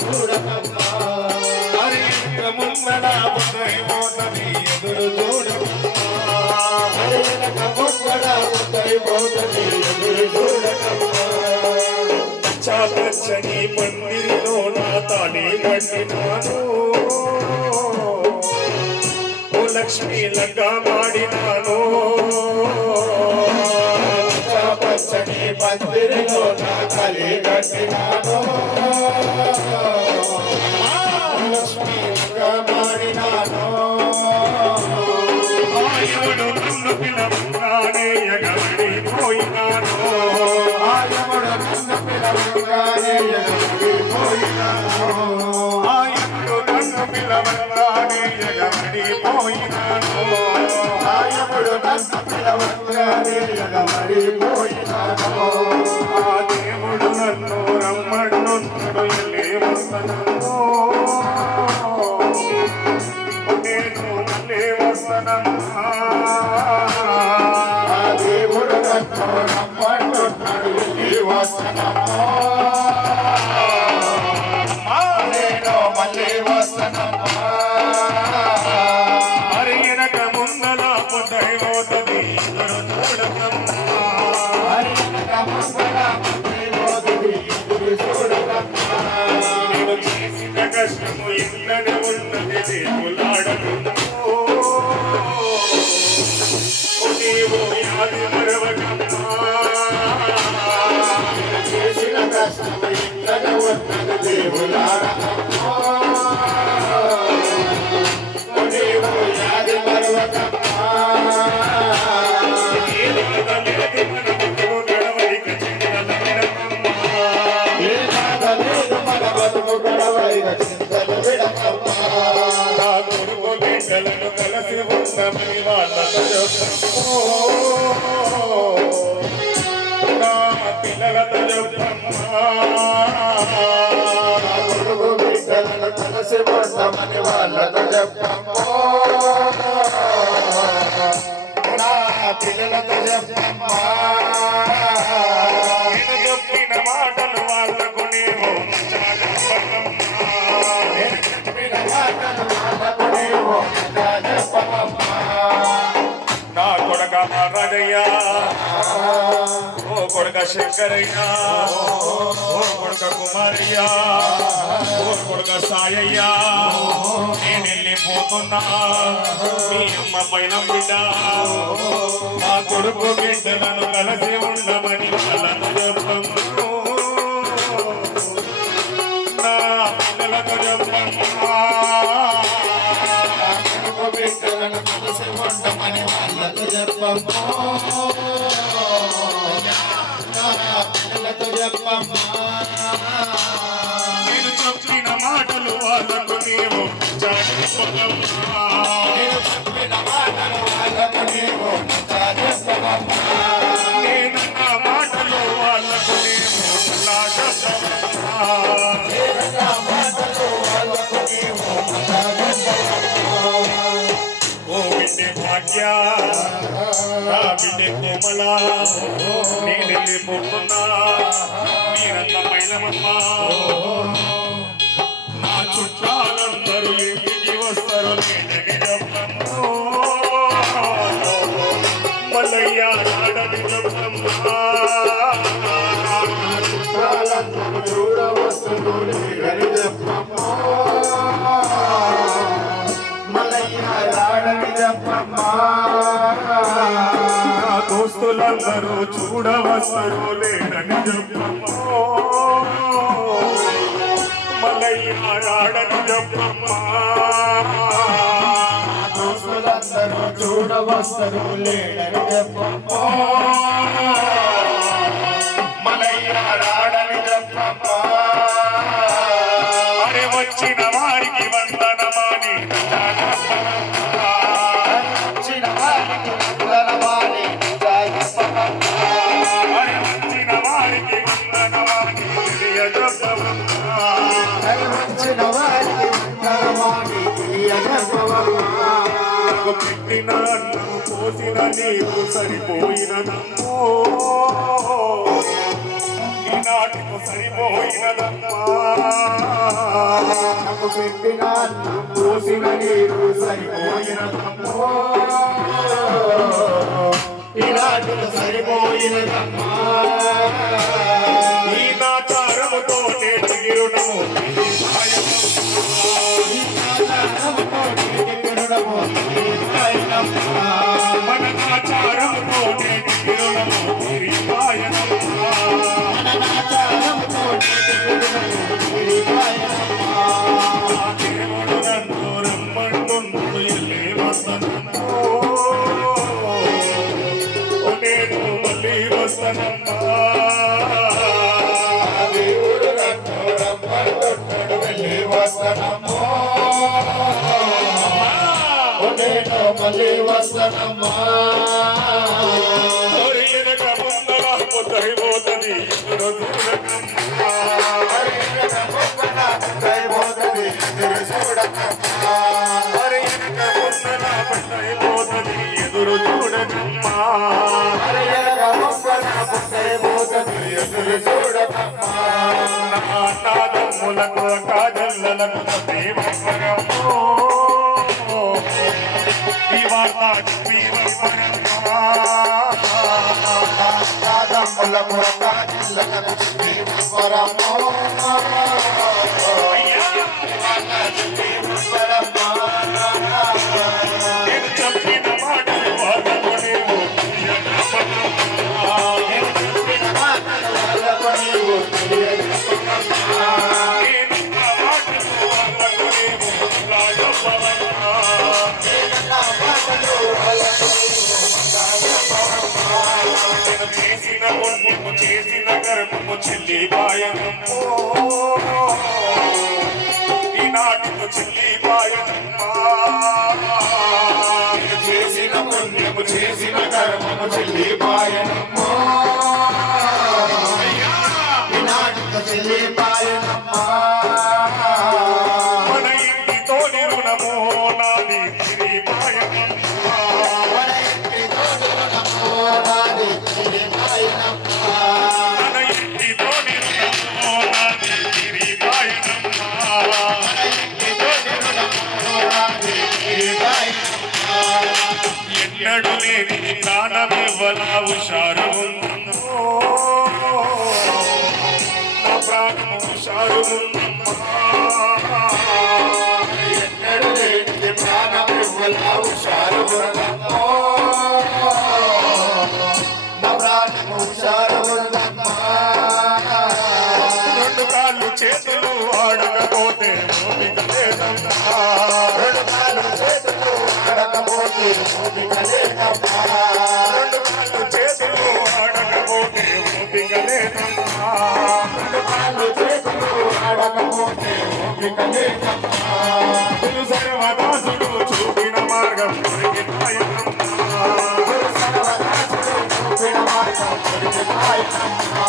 చూడకమ్మా హరి ముందల పోతని ఎదురు చూడకమ్మా ముందడ పోతని ఎదురు చూడకమ్మా చాపచ్చని పందిరిలో నా తాళి కట్టినాను ఓ లక్ష్మీ లంగా మాడినాను చాపచ్చని పందిరిలో నా తాళి కట్టినాను లక్ష్మీ లంగా మాడినాను ఆయుడు నన్ను పిలవగానే ఎగబడిపోయినాను ఆయముడు నన్ను పిలవగానే ఎగబడిపోయినాను ఆయుడు నన్ను పిలవగానే ఎగబడిపోయినాను ఆయముడు నన్ను పిలవగానే ఎగబడిపోయినాను ఆ దేవుడు నన్ను రమ్మన్నున్నాడు ఎల్లే వస్తనమ్మో నేను మళ్ళీ వస్తనమ్మా దేవుడు నన్ను రమ్మంటున్నాడు వెళ్ళి వస్తనమ్మా నేను మళ్ళీ వస్తనమ్మా మరి వెనక ముందల పొద్దైపోతుంది ఎదురు చూడకమ్మా నేను చేసిన కష్టము ఇంట్లోనే ఉన్నది దేవులాడను నీవు యాది మరవకమ్మా చేసిన కష్టం ఇంతనే ఉన్నది దేవులాడమ్మా నీవు యాది మరవకమ్మా ఏ బాధ లేదు మన బతుకు గడవైన చింతలు విడకమ్మా నా కొడుకు బిడ్డలను కలిసి ఉండమని వాళ్ళతో చెప్పమ్మో నా పిల్లలతో చెప్పమ్మా కొడుకు బిడ్డలను కలిసి ఉండమని వాళ్ళతో చెప్పమ్మో నా పిల్లలతో చెప్పమ్మా నేను చెప్పిన మాటలు వాళ్ళకు నీవు చెప్పమ్మా నేను చెప్పిన మాటలు వాళ్ళకు నీవు చెప్పమ్మా నా కొడక రాజయ్య ఓ కొడక శంకరయ్య ఓ కొడక కుమారయ్య ఓ కొడక సాయయ్య నేను వెళ్ళిపోతున్నా మీ అమ్మ పైన బిడ్డ నా కొడుకు బిడ్డలను కలిసి ఉండమని వాళ్ళను చెప్పమ్మా నా పిల్లలకు చెప్పమ్మా కొడుకు బిడ్డలను కలిసి ఉండమని వాళ్ళకు చెప్పమ్మా నా పిల్లలతో చెప్పమ్మా నేను చెప్పిన మాటలు వాళ్ళకు నీవు చెప్పమ్మా నేను చెప్పిన మాటలు వాళ్ళకు నీవు చెప్పమ్మా నేను నా మాటలు వాళ్ళకు నీవు నా చెప్పమ్మా నా మాటలు వాళ్ళకు నీవు చెప్పమ్మా ఓ బిడ్డే భాగ్య నా బిడ్డే కోమల నేను వెళ్ళిపోతున్నా మీరంత పైనమమ్మా నా చుట్టాలందరూ ఇంటికి వస్తారు నేనకి చెప్పమ్మా మల్లయ్య నాడని చెప్పమ్మా వాళ్ళందరూ చూడవస్తులు లేరని చెప్పమ్మా మల్లయ్య రాడని చెప్పమ్మా నా దోస్తులందరూ చూడవస్తారు లేడని చెప్పమ్మా మల్లయ్య రాడని చెప్పమ్మా దోస్తులందరూ చూడవస్తరు లేడని చెప్పమ్మా మల్లయ్య రాడని చెప్పమ్మా అరే వచ్చిన వారికి వందనమాని వచ్చిన వారికి వందనమాని చెప్పమ్మా అరే వచ్చిన వారికి వందనమాని తెలియజెప్పమ్మా వచ్చిన వారికి వందనమాని తెలియజెప్పమ్మా పెట్టిన అన్నం పోసిన నీవు సరిపోయిన నమ్మో ఈనాటి నాకు సరిపోయినదమ్మా నాకు పెట్టిన అన్నం పోసిన నీరు సరిపోయినదమ్మో ఈనాటికి సరిపోయినదమ్మా ఈ నాచారముతో నేటి రుణము మన నాచారముతో నేటి రుణము తీరిపాయనమ్మా దేవుడు నన్ను రమ్మంటున్నాడు ఎల్లి వస్తానమ్మో నేను మళ్ళీ వస్తానమ్మా దేవుడు నన్ను రమ్మంటున్నాడు వెళ్ళి వస్తానమ్మో నేను మళ్ళీ వస్తానమ్మా ఎనక ముందర పొద్దైపోతుంది ఎదురు చూడకమ్మా మరి ఎనక ముందర పొద్దైపోతుంది ఎదురు చూడకమ్మా నాదమ్ములకు కాజల్లలకు ప్రేమపరమో ఈ వార్త ప్రేమపరమా నేను చెప్పిన మాటలు వాళ్ళకు నీవు నేను నా మాటలు వాళ్ళకు నీవు లాగపరమా నేను చేసిన పుణ్యము చేసిన కర్మము చెల్లిపాయనమ్మో ఈనాటితో చెల్లిపాయనమ్మా నేను చేసిన పుణ్యము చేసిన కర్మము చెల్లిపాయనమ్మో ఈనాటితో చెల్లిపాయనమ్మా మన ఇంటితో రుణము నాది తిరిపాయనమ్మా మన ఇంటితో రుణము నాది తిరిపాయనమ్మా ఎన్నడు లేని ప్రాణమివ్వల హుషారు ఉందమ్మో నా ప్రాణము హుషారు ఉందమ్మా ఎన్నడు లేని ప్రాణమివ్వల హుషారు ఉందమ్మో నా ప్రాణము హుషారు ఉందమ్మా రెండు కాళ్ళు చేతులు ఆడకపోతే ఓపిక లేదమ్మా రెండు కాళ్ళు చేతులు ఆడకపోతే ఓపిక లేదమ్మా రెండు కాళ్ళు చేతులు ఆడకపోతే ఓపిక లేదమ్మా రెండు కాళ్ళు చేతులు ఆడకపోతే ఓపిక లేదమ్మా గురు సర్వదాసుడు చూపిన మార్గం దొరికినాయనమ్మా సర్వదాసుడు చూపిన మార్గం దొరికినాయనమ్మా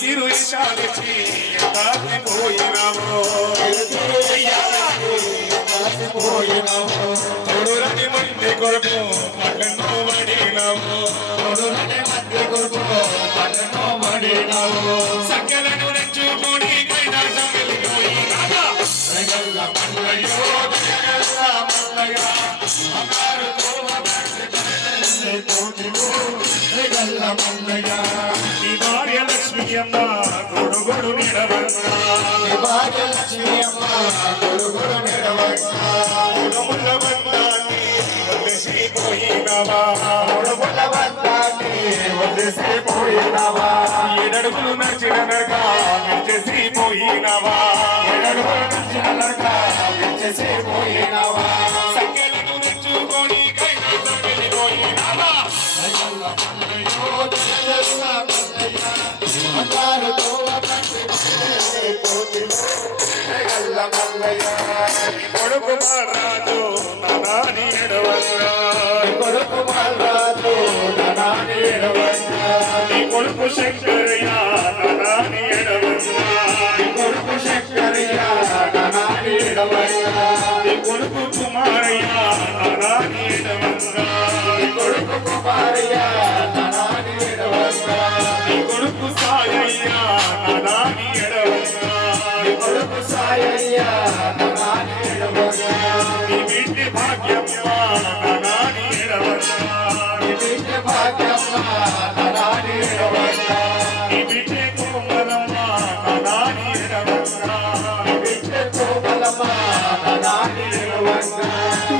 తిరు ఈశానిచి పోయినామో తొడురని మంది కొరకు పట్టణో పడినాము సకలను నెచ్చుకొని కైలాసం వెళ్ళిపోయి నీ భార్య లక్ష్మి అమ్మ గొడుగొడు నిడవన్నా పోయినవా అడుగుల బంధాన్ని వదిలేసి పోయినవా ఏడడుగులు నడిచిన నడక విడిచేసి పోయినవా ఏడడుగులు నడిచిన నడక విడిచేసి పోయినవా సంఖ్యలను తెచ్చుకొని కైలాసం వెళ్ళిపోయినవా కొడుకు రాజు నాని ఎడవంగా కొడుకు మల్రాజు నాని ఎడవంగా నీ కొడుకు శంకరయ్య నాని ఎడవంగా కొడుకు శంకరయ్య నాని ఎడవంగా నీ కొడుకు కుమారయ్య నాని ఎడవంగా కొడుకు కుమారయ్య నాని ఎడవంగా నీ కొడుకు సాయయ్య నాని ఎడవంగా కొడుకు సాయయ్య నాని ఎడవంగా నీ బిడ్డ భాగ్యమ్మ నాని ఎడవంగా నీ బిడ్డ భాగ్యమ్మ నాని ఎడవంగా నీ బిడ్డ కోమలమ్మ నాని ఎడవంగా నీ బిడ్డ కోమలమ్మ నాని ఎడవంగా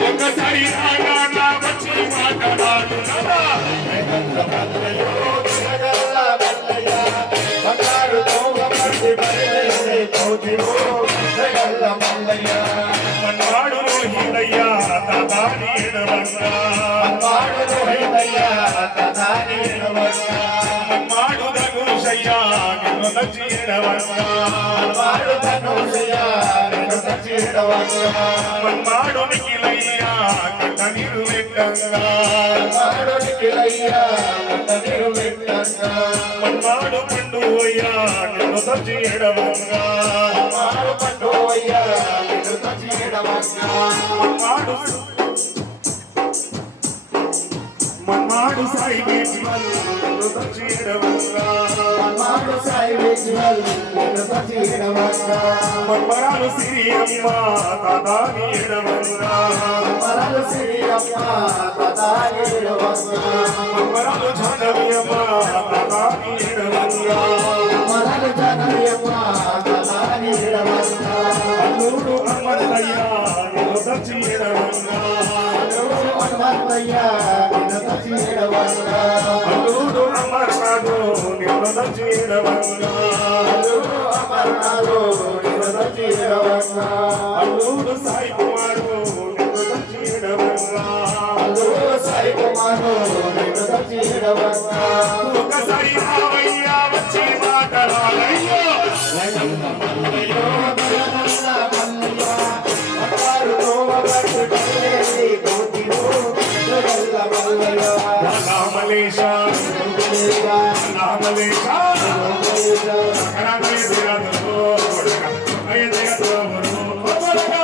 ఒకసారి రాగా వచ్చి మాట్లాడాడు కదా మన్వాడు రోహితయ్య నాని ఎడవంగా మన్వాడు ధనుషయ్య నిన్ను నచ్చి ఎడవంగా మన్వాడు నిఖిలయ్య కట్ట నీరు పెట్టంగా మన్వాడు పండు అయ్యా నిన్ను నచ్చి ఎడవంగా మన్వాడు సాయి బీచ్మల్ నిన్ను నచ్చి ఎడవంగా మన్మరాలు సిరి అమ్మ తాతాని ఎడవంగా మన్మరాలు జానవి అమ్మ తాతాని ఎడవంగా అల్లూరు అమ్మదయ్య నిన్ను నచ్చి ఎడవంగా అల్లూరు అమర్నాథు నిన్ను నచ్చి ఎడవంగా అల్లూరు సాయి కుమారు నిన్ను నచ్చి ఎడవంగా ఒకసారి రావయ్యా వచ్చి మాట్లాడాలయ్యో నామలేశ నామలేశ కరామలే దిరాదో అయ్య దిరాదో బలగా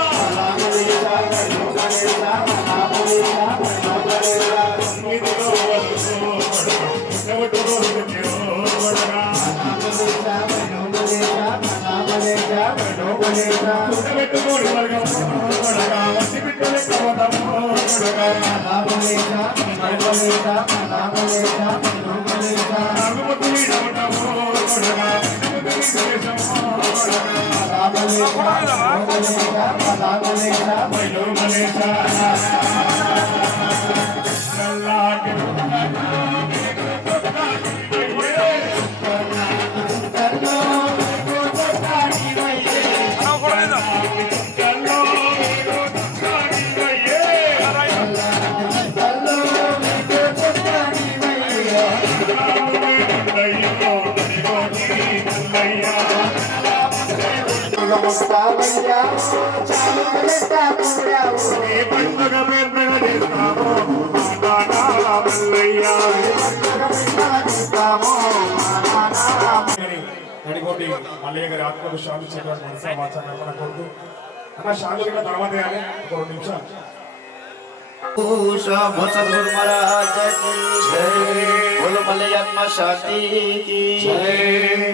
ఇదిగో వదుకో ఎవటో రోజుకో బలగా పెట్టుకోడు బలగా బలగా వచ్చి బిడ్డలే కవదము బలగా నాగుమతులి నమటము బలగా నాగుమతులి దేశము బయలు మలేశ నల్లాటి పండుగ పెద్దగా చేస్తాము మల్లయ్య నడికోటి మల్లయ్య గారి ఆత్మకు శాంతి చేయడానికి మనసా వాచాన్ని మన కొడుకు అన్న శాంతిగా తర్వాత చేయాలి ఒక 2 నిమిషాలు सदगुरु महाराज की जय बोलो मलयात्मा शांति की जय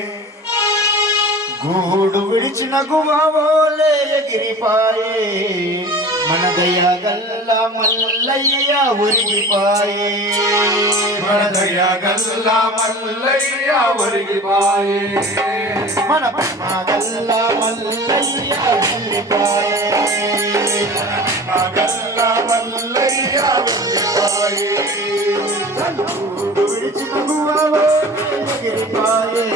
గూడు విడిచిన గువ్వోలే ఎగిరిపాయే మన దయగల్ల మల్లయ్య ఒరిగిపాయే మన దయగల్ల మల్లయ్య ఒరిగిపాయే మన ప్రేమగల్ల మల్లయ్య ఒరిగిపాయే మగల్ల మల్లయ్య వెళ్ళిపాయే విడిచిన గువ్వవో ఎగిరిపాయే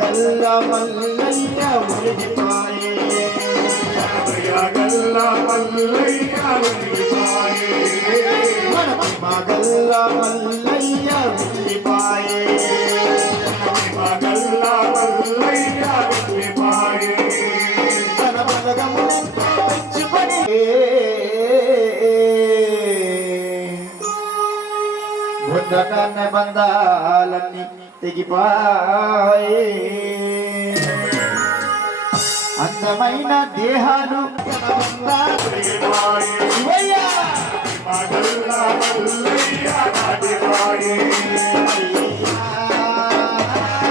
గల్ల మల్లయ్య మురిగిపాయే మగల్ల మల్లయ్య వెళ్ళిపాయే మగల్ల మల్లయ్య వెళ్ళిపాయే మగల్ల మల్లయ్య వెళ్ళిపాయే తన బలగములెంతో పెంచుకొని బుద్ధకన్న బంధాలన్నీ తెగిపాయే అందమైన దేహాలు తన బంధాలు శివయ్య మగల్ల మల్లయ్య వెళ్ళిపాయే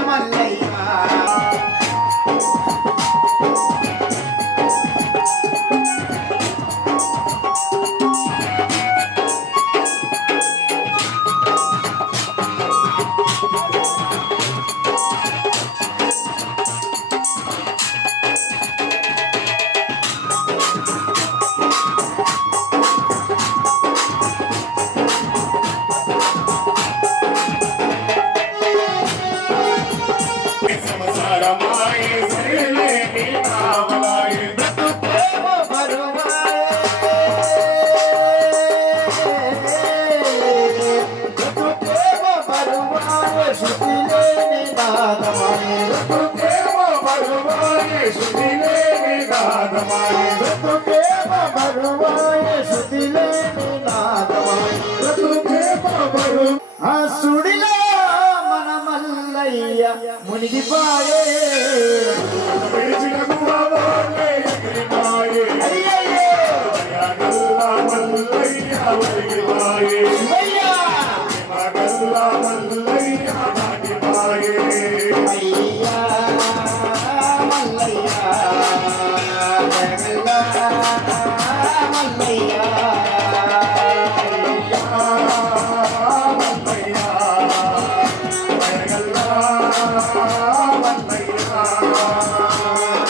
మల్లయ్య సంసారమాయే సరిలేని కావలాయే ప్రేమ బరువాయే ప్రేమ బరువాయే శృతి లేని నాదమాయే ప్రేమ బరువాయే శృతి లేని గాథమాయే ప్రేమ బరువాయే శృతి లేని నాదమాయే ప్రేమ బరు ఆ సుడిలో మన మల్లయ్య మునిగిపాయే విడిచిన గువ్వవోలే ఎగిరిపాయే అయ్యయ్యో మగల్ల మల్లయ్య వెళ్ళిపాయే శివయ్య మగల్ల మల్లయ్య వెళ్ళిపాయే అయ్యా మల్లయ్య జగల్ల మల్లయ్య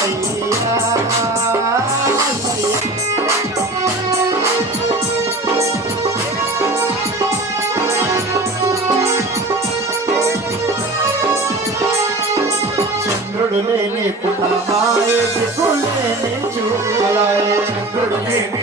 అయ్యా మల్లయ్య చంద్రుడు లేని పుట్టమాయే దిక్కులేని చూపలాయే చంద్రుడు లేని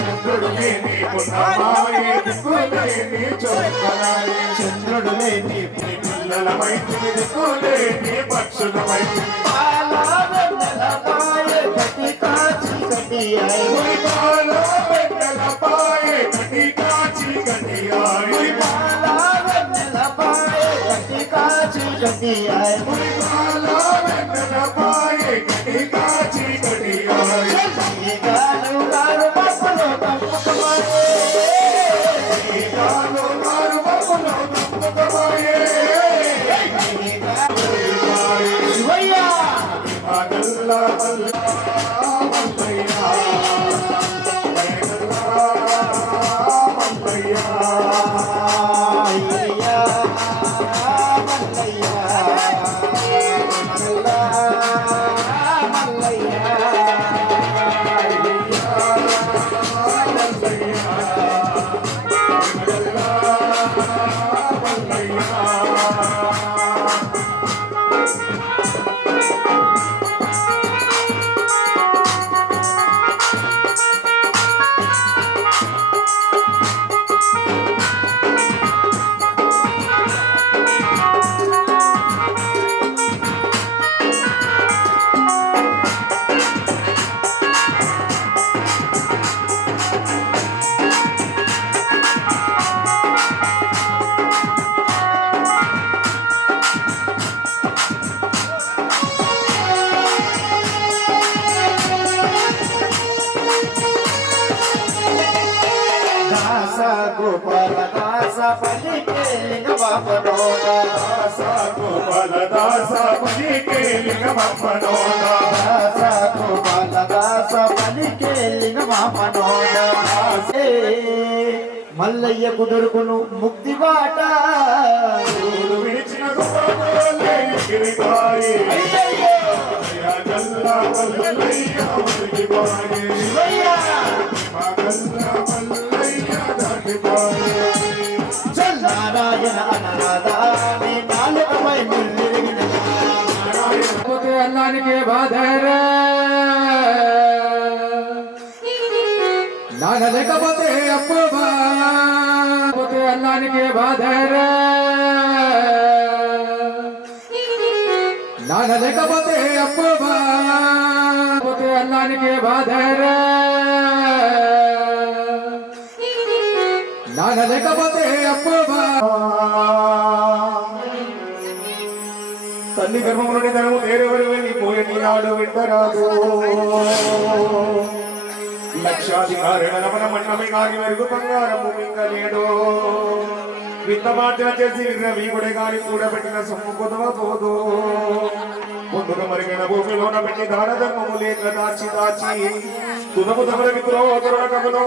చంద్రుడు లేని పుట్టమాయే దిక్కులేని చూపలాయే చంద్రుడు లేని చంద్రుడు లేని పిల్లల మైత్రి దిక్కులేని పక్షుల మైత్రి పాలవెన్నెలపాయే కటి కాచి కటియాయే పాలవెన్నెలపాయే కటి కాచి కటియాయే పాలవెన్నెలపాయే కటి కాచి కటియాయే పాలవెన్నెలపాయే కటి కాచి కటియాయే గాను గారు పప్పులో కప్పుకుమాయే గాను గారు పప్పులో కప్పుకుమాయే శివయ్య మగల్ల మల్లయ్య మల్లయ్య అయ్యయ్యా మల్లయ్య మల్లయ్య మల్లయ్య గోపాల దాస పలికే లింగమపనోడ దాస గోపాల దాస పలికే లింగమపనోడ దాస గోపాల దాస పలికే లింగమపనోడ మల్లయ్య కుదురుకును ముక్తి బాట విడిచిన గోపాలే గిరిగాయి గల్లా మల్లయ్య గిరిగాయి గల్లా మల్లయ్య దాటిపోయి నారాయణ అనరాధాని నాలుకపై ముల్లిరిగిన అల్లానికే బాధర నాగలేకపోతే అప్పుబా అల్లానికే బాధర నాగలేకపోతే అప్పుబా అల్లానికే బాధర నాగలేకపోతే అప్పుబా తల్లి గర్భం నుండి ధనము వేరెవరు వెళ్ళిపోయి నాడు వింటరాదు లక్షాధికారి నమనమన్నమి గాని మెరుగు బంగారము మింగలేడు విత్తమార్జన చేసి రవిగుడి గాని కూడబెట్టిన సొమ్ము కుదవబోదు ముందుగా మరిగిన భూమిలోన పెట్టి దాన ధర్మము లేక దాచి దాచి తుదము తమల విద్రోహకమును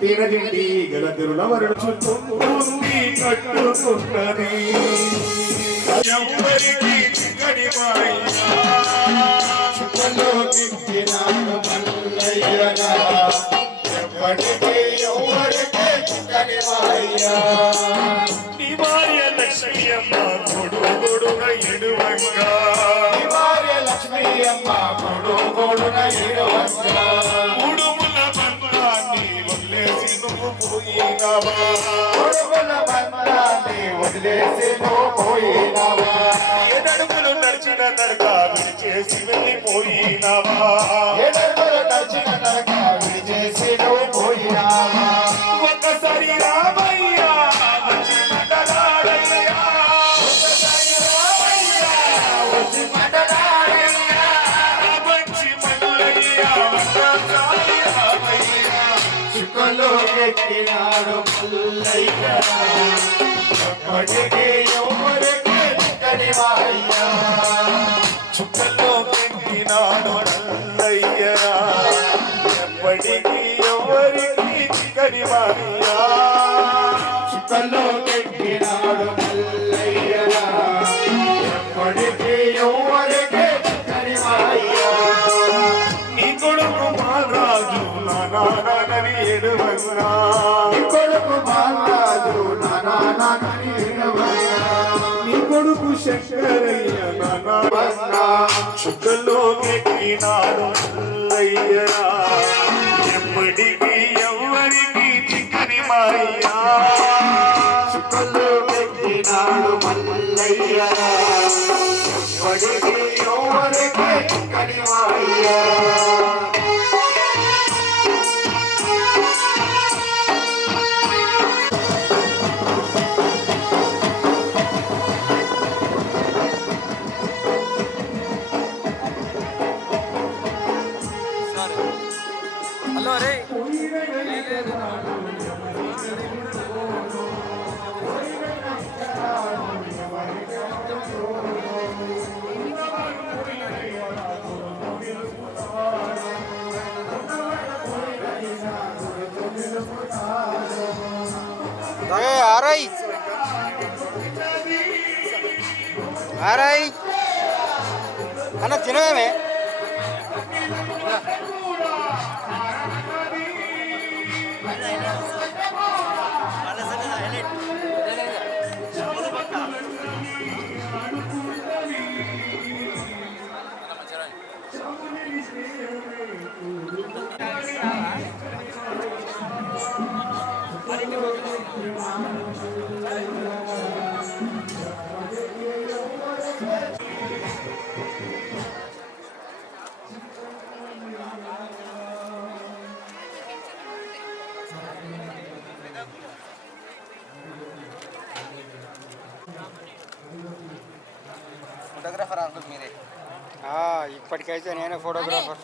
తినదిండి గల తిరుల వరుడు చుట్టూ కట్టుకున్నది ఎవరికి చిక్కడి చుక్కలోకెక్కినాడు మల్లయ్యగా ఎప్పటికీ ఎవరికే చిక్కని మాయ్యా నీ భార్య లక్ష్మీయమ్మ కొడుగొడున ఎడువంగా నీ భార్య లక్ష్మీయమ్మ కొడుగొడున ఎడువంగా ఉడుముల బంధాన్ని వదిలేసి నువ్వు పోయినావా కొడుకుల బంధాన్ని వదిలేసి నువ్వు పోయినావా ఏడడుగులు నడిచిన నడక విడిచేసి వెళ్ళిపోయినావా ఏడడుగులు నడిచిన నడక విడిచేసి నువ్వు పోయినావా ఒక్కసారి రామయ్యా వచ్చి మాట్లాడాడయ్యా ఒకసారి రామయ్యా వచ్చి మాట్లాడాడయ్యా వచ్చి మల్లయ్యా ఒక్కసారి రామయ్యా చుక్కలోకెక్కినాడు మల్లయ్య ఎప్పటికీ ఎవరికీ చిక్కని మాయ్యా చుక్కల్లో పెట్టినాడు నల్లయ్యరా ఎప్పటికీ ఎవరికి చిక్కని మాయ్యా చుక్కలోకెక్కినాడు మల్లయ్య ఎప్పటికీ ఎవరికీ చిక్కని మాయ్యా నీ కొడుకు మారాజు నా నాన్నని ఎడువన్నా కొడుకు బాలాజు నానానని నీ కొడుకు శంకరయ్య నాన్న చుక్కల్లో ఎక్కినాడు నల్లయ్యరా ఎప్పటికీ ఎవరికి చిక్కని మాయ్యా చుక్కలోకెక్కినాడు మల్లయ్య ఎప్పటికీ ఎవరికీ చిక్కని మాయ్యా హలో రే ఆరాయి అన్న తినవేమే ఫోటోగ్రాఫర్ అంకుల్ మీరే. ఇప్పటికైతే నేనే ఫోటోగ్రాఫర్.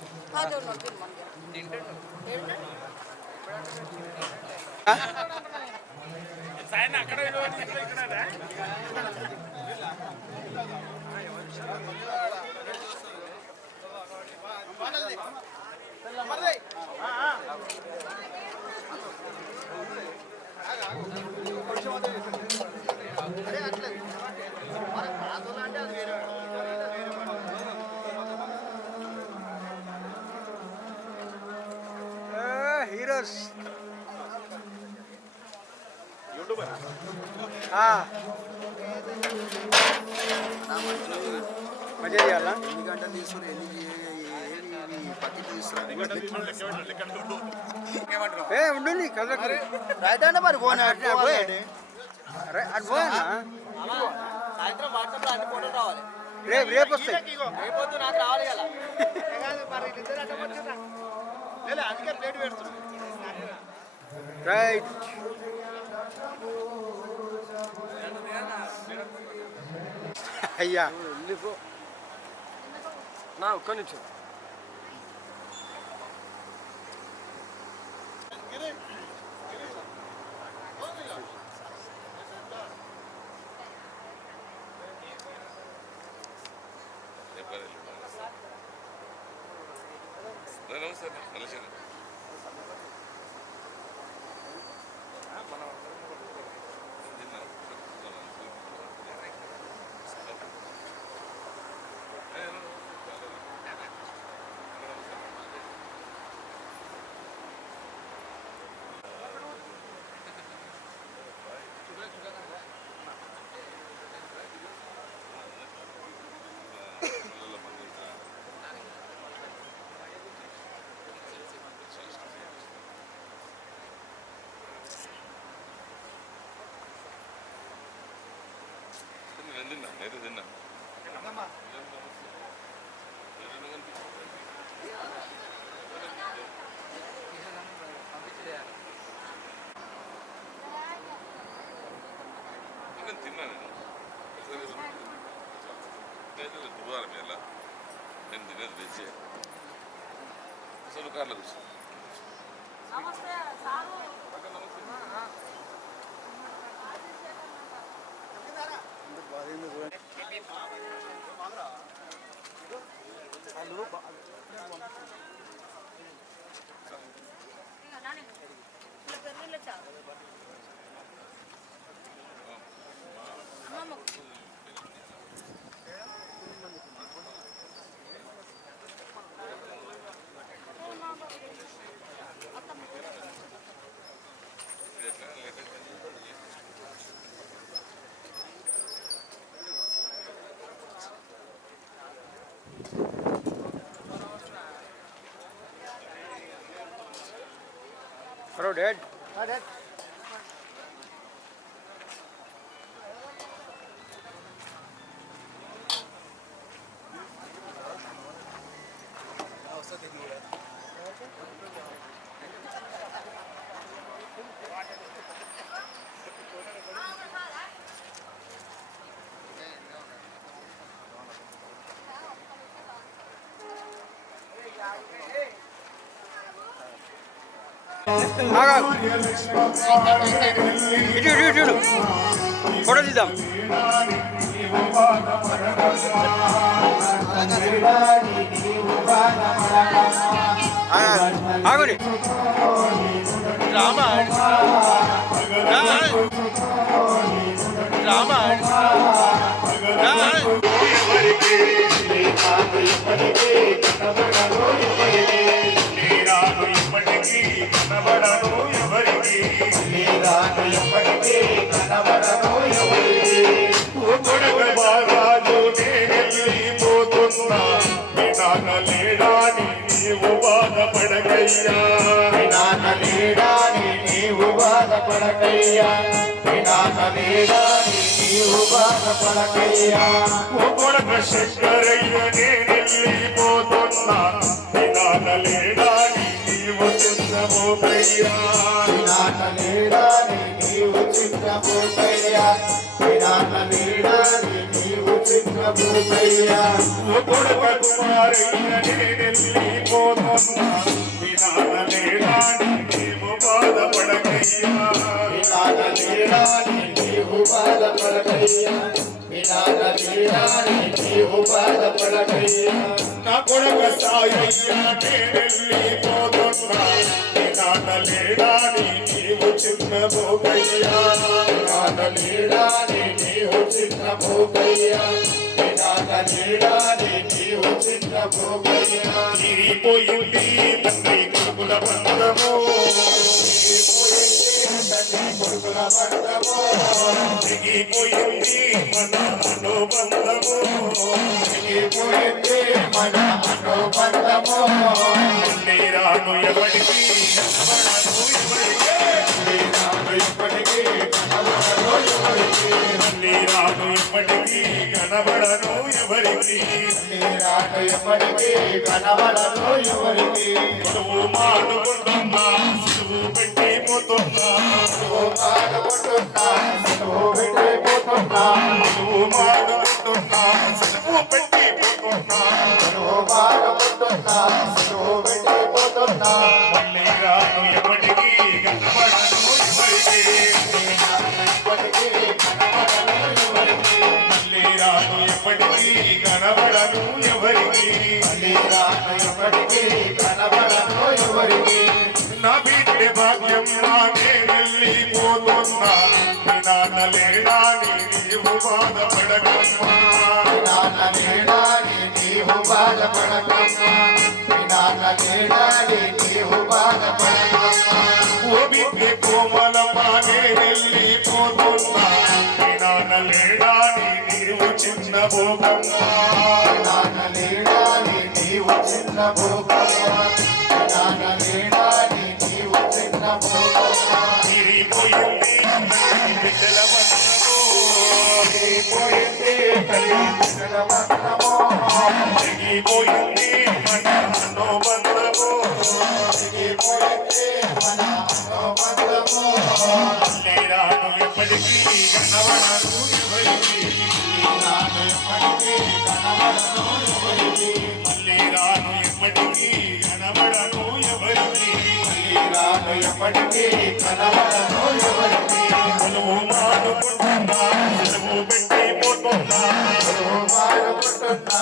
హీరోస్ మంచిగా చేయాలా ఎన్ని గంటలు తీసుకుని ఎన్ని పత్తి తీసుకున్నారు ఉండు కదలకు రైతు మరి పోనీ అటు పోయాడు పోయానా సాయంత్రం వాట్సాప్లో అన్ని ఫోటోలు రావాలి రేపు వస్తాయి రేపొద్దు నాకు రావాలి కదా అందుకే ప్లేట్ పెడుతున్నాను రైట్ అయ్యా నా ఒక్క నిమిషం నేను తిన్నా తిన్నా నేను గురువారం ఎలా నేను తినేది తెచ్చే అసలు కార్లో కూర్చో Bro, dead. ఇటు ఫోటో తీద్దాం ఆగండి నీవు బాధపడకయ్యా కొడక శంకరయ్య నేనెళ్ళిపోతున్నా వినానలేడాని నీవు చిన్నమోకయ్యా కొడక కుమారయ్య నేనెళ్ళిపోతున్నా వినానలేడాని నీవు పడకయ్యా వినాద లేడాని నీవు బాధపడకయ్యా వినాద లేడాని నీవు బాధపడకయ్యా నా కొడుకు సాయయ్యా నేనెళ్ళిపోతున్నా వినాద లేడాని నీవు చిన్నబోకయ్యా వినాద లేడాని నీవు చిన్నబోకయ్యా వినాద లేడాని నీవు చిన్నబోకయ్యా తిరిగిపోయింది తండ్రి కొడుకుల బంధము కొడుకుల బంధము తిరిగిపోయింది మన అనుబంధము పోయింది మన అనుబంధము మళ్ళీ రాను ఎవరికి రాను ఇప్పటికీ కనబడను ఎవరికి మళ్ళీ రాను ఎప్పటికీ కనబడను ఎవరికి రాను ఎప్పటికీ కనబడను ఎవరికి నువ్వు మాడుకుంటున్నా సిలువు పెట్టి పోతున్నా నువ్వు బాధపడుతున్నా నువ్వు వెళ్ళిపోతున్నా నువ్వు మాడుకుంటున్నా సిలువు పెట్టి పోతున్నా నువ్వు బాధపడుతున్నా నువ్వు వెళ్ళిపోతున్నా మళ్ళీ రాను ఎప్పటికీ కనబడను ఎవరికి ఇప్పటికీ కనబడను ఎవరికి మళ్ళీ రాను ఎప్పటికీ కనబడను ఎవరికి రాను ఎప్పటికీ కనబడను ఎవరికి నా బిడ్డ భాగ్యం నానే వెళ్ళిపోతున్నా మీ నాన్న లేడాని నీవు బాధపడకమ్మా నాన్న లేడాని నీవు బాధపడకమ్మా నాన్న లేడాని నీవు బాధపడకమ్మా ఓ బిడ్డ కోమలమ్మానే వెళ్ళిపోతున్నా మీ నాన్న లేడాని నీవు చిన్న భోగమ్మా నాన్న లేడాని నీవు చిన్న భోగమ్మా నాన్న లేడాని నీవు చిన్న భోగమ్మా తిరిగిపోయింది బిడ్డల బంధము పోయింది తల్లి బిడ్డల బంధము తిరిగిపోయింది మన అనుబంధము పోయింది మన అనుబంధము మళ్ళీ రాను ఎప్పటికీ కనబడను ఎవరికి నాన్న ఎప్పటికీ కనబడను ఎవరికి మళ్ళీ రాను ఎప్పటికీ కనబడను ఎవరికి రాను ఎప్పటికీ కనబడను ఎవరికి నువ్వు మాడుకుంటున్నా సెలవు పెట్టి పోతున్నా నువ్వు బాధపడుతున్నా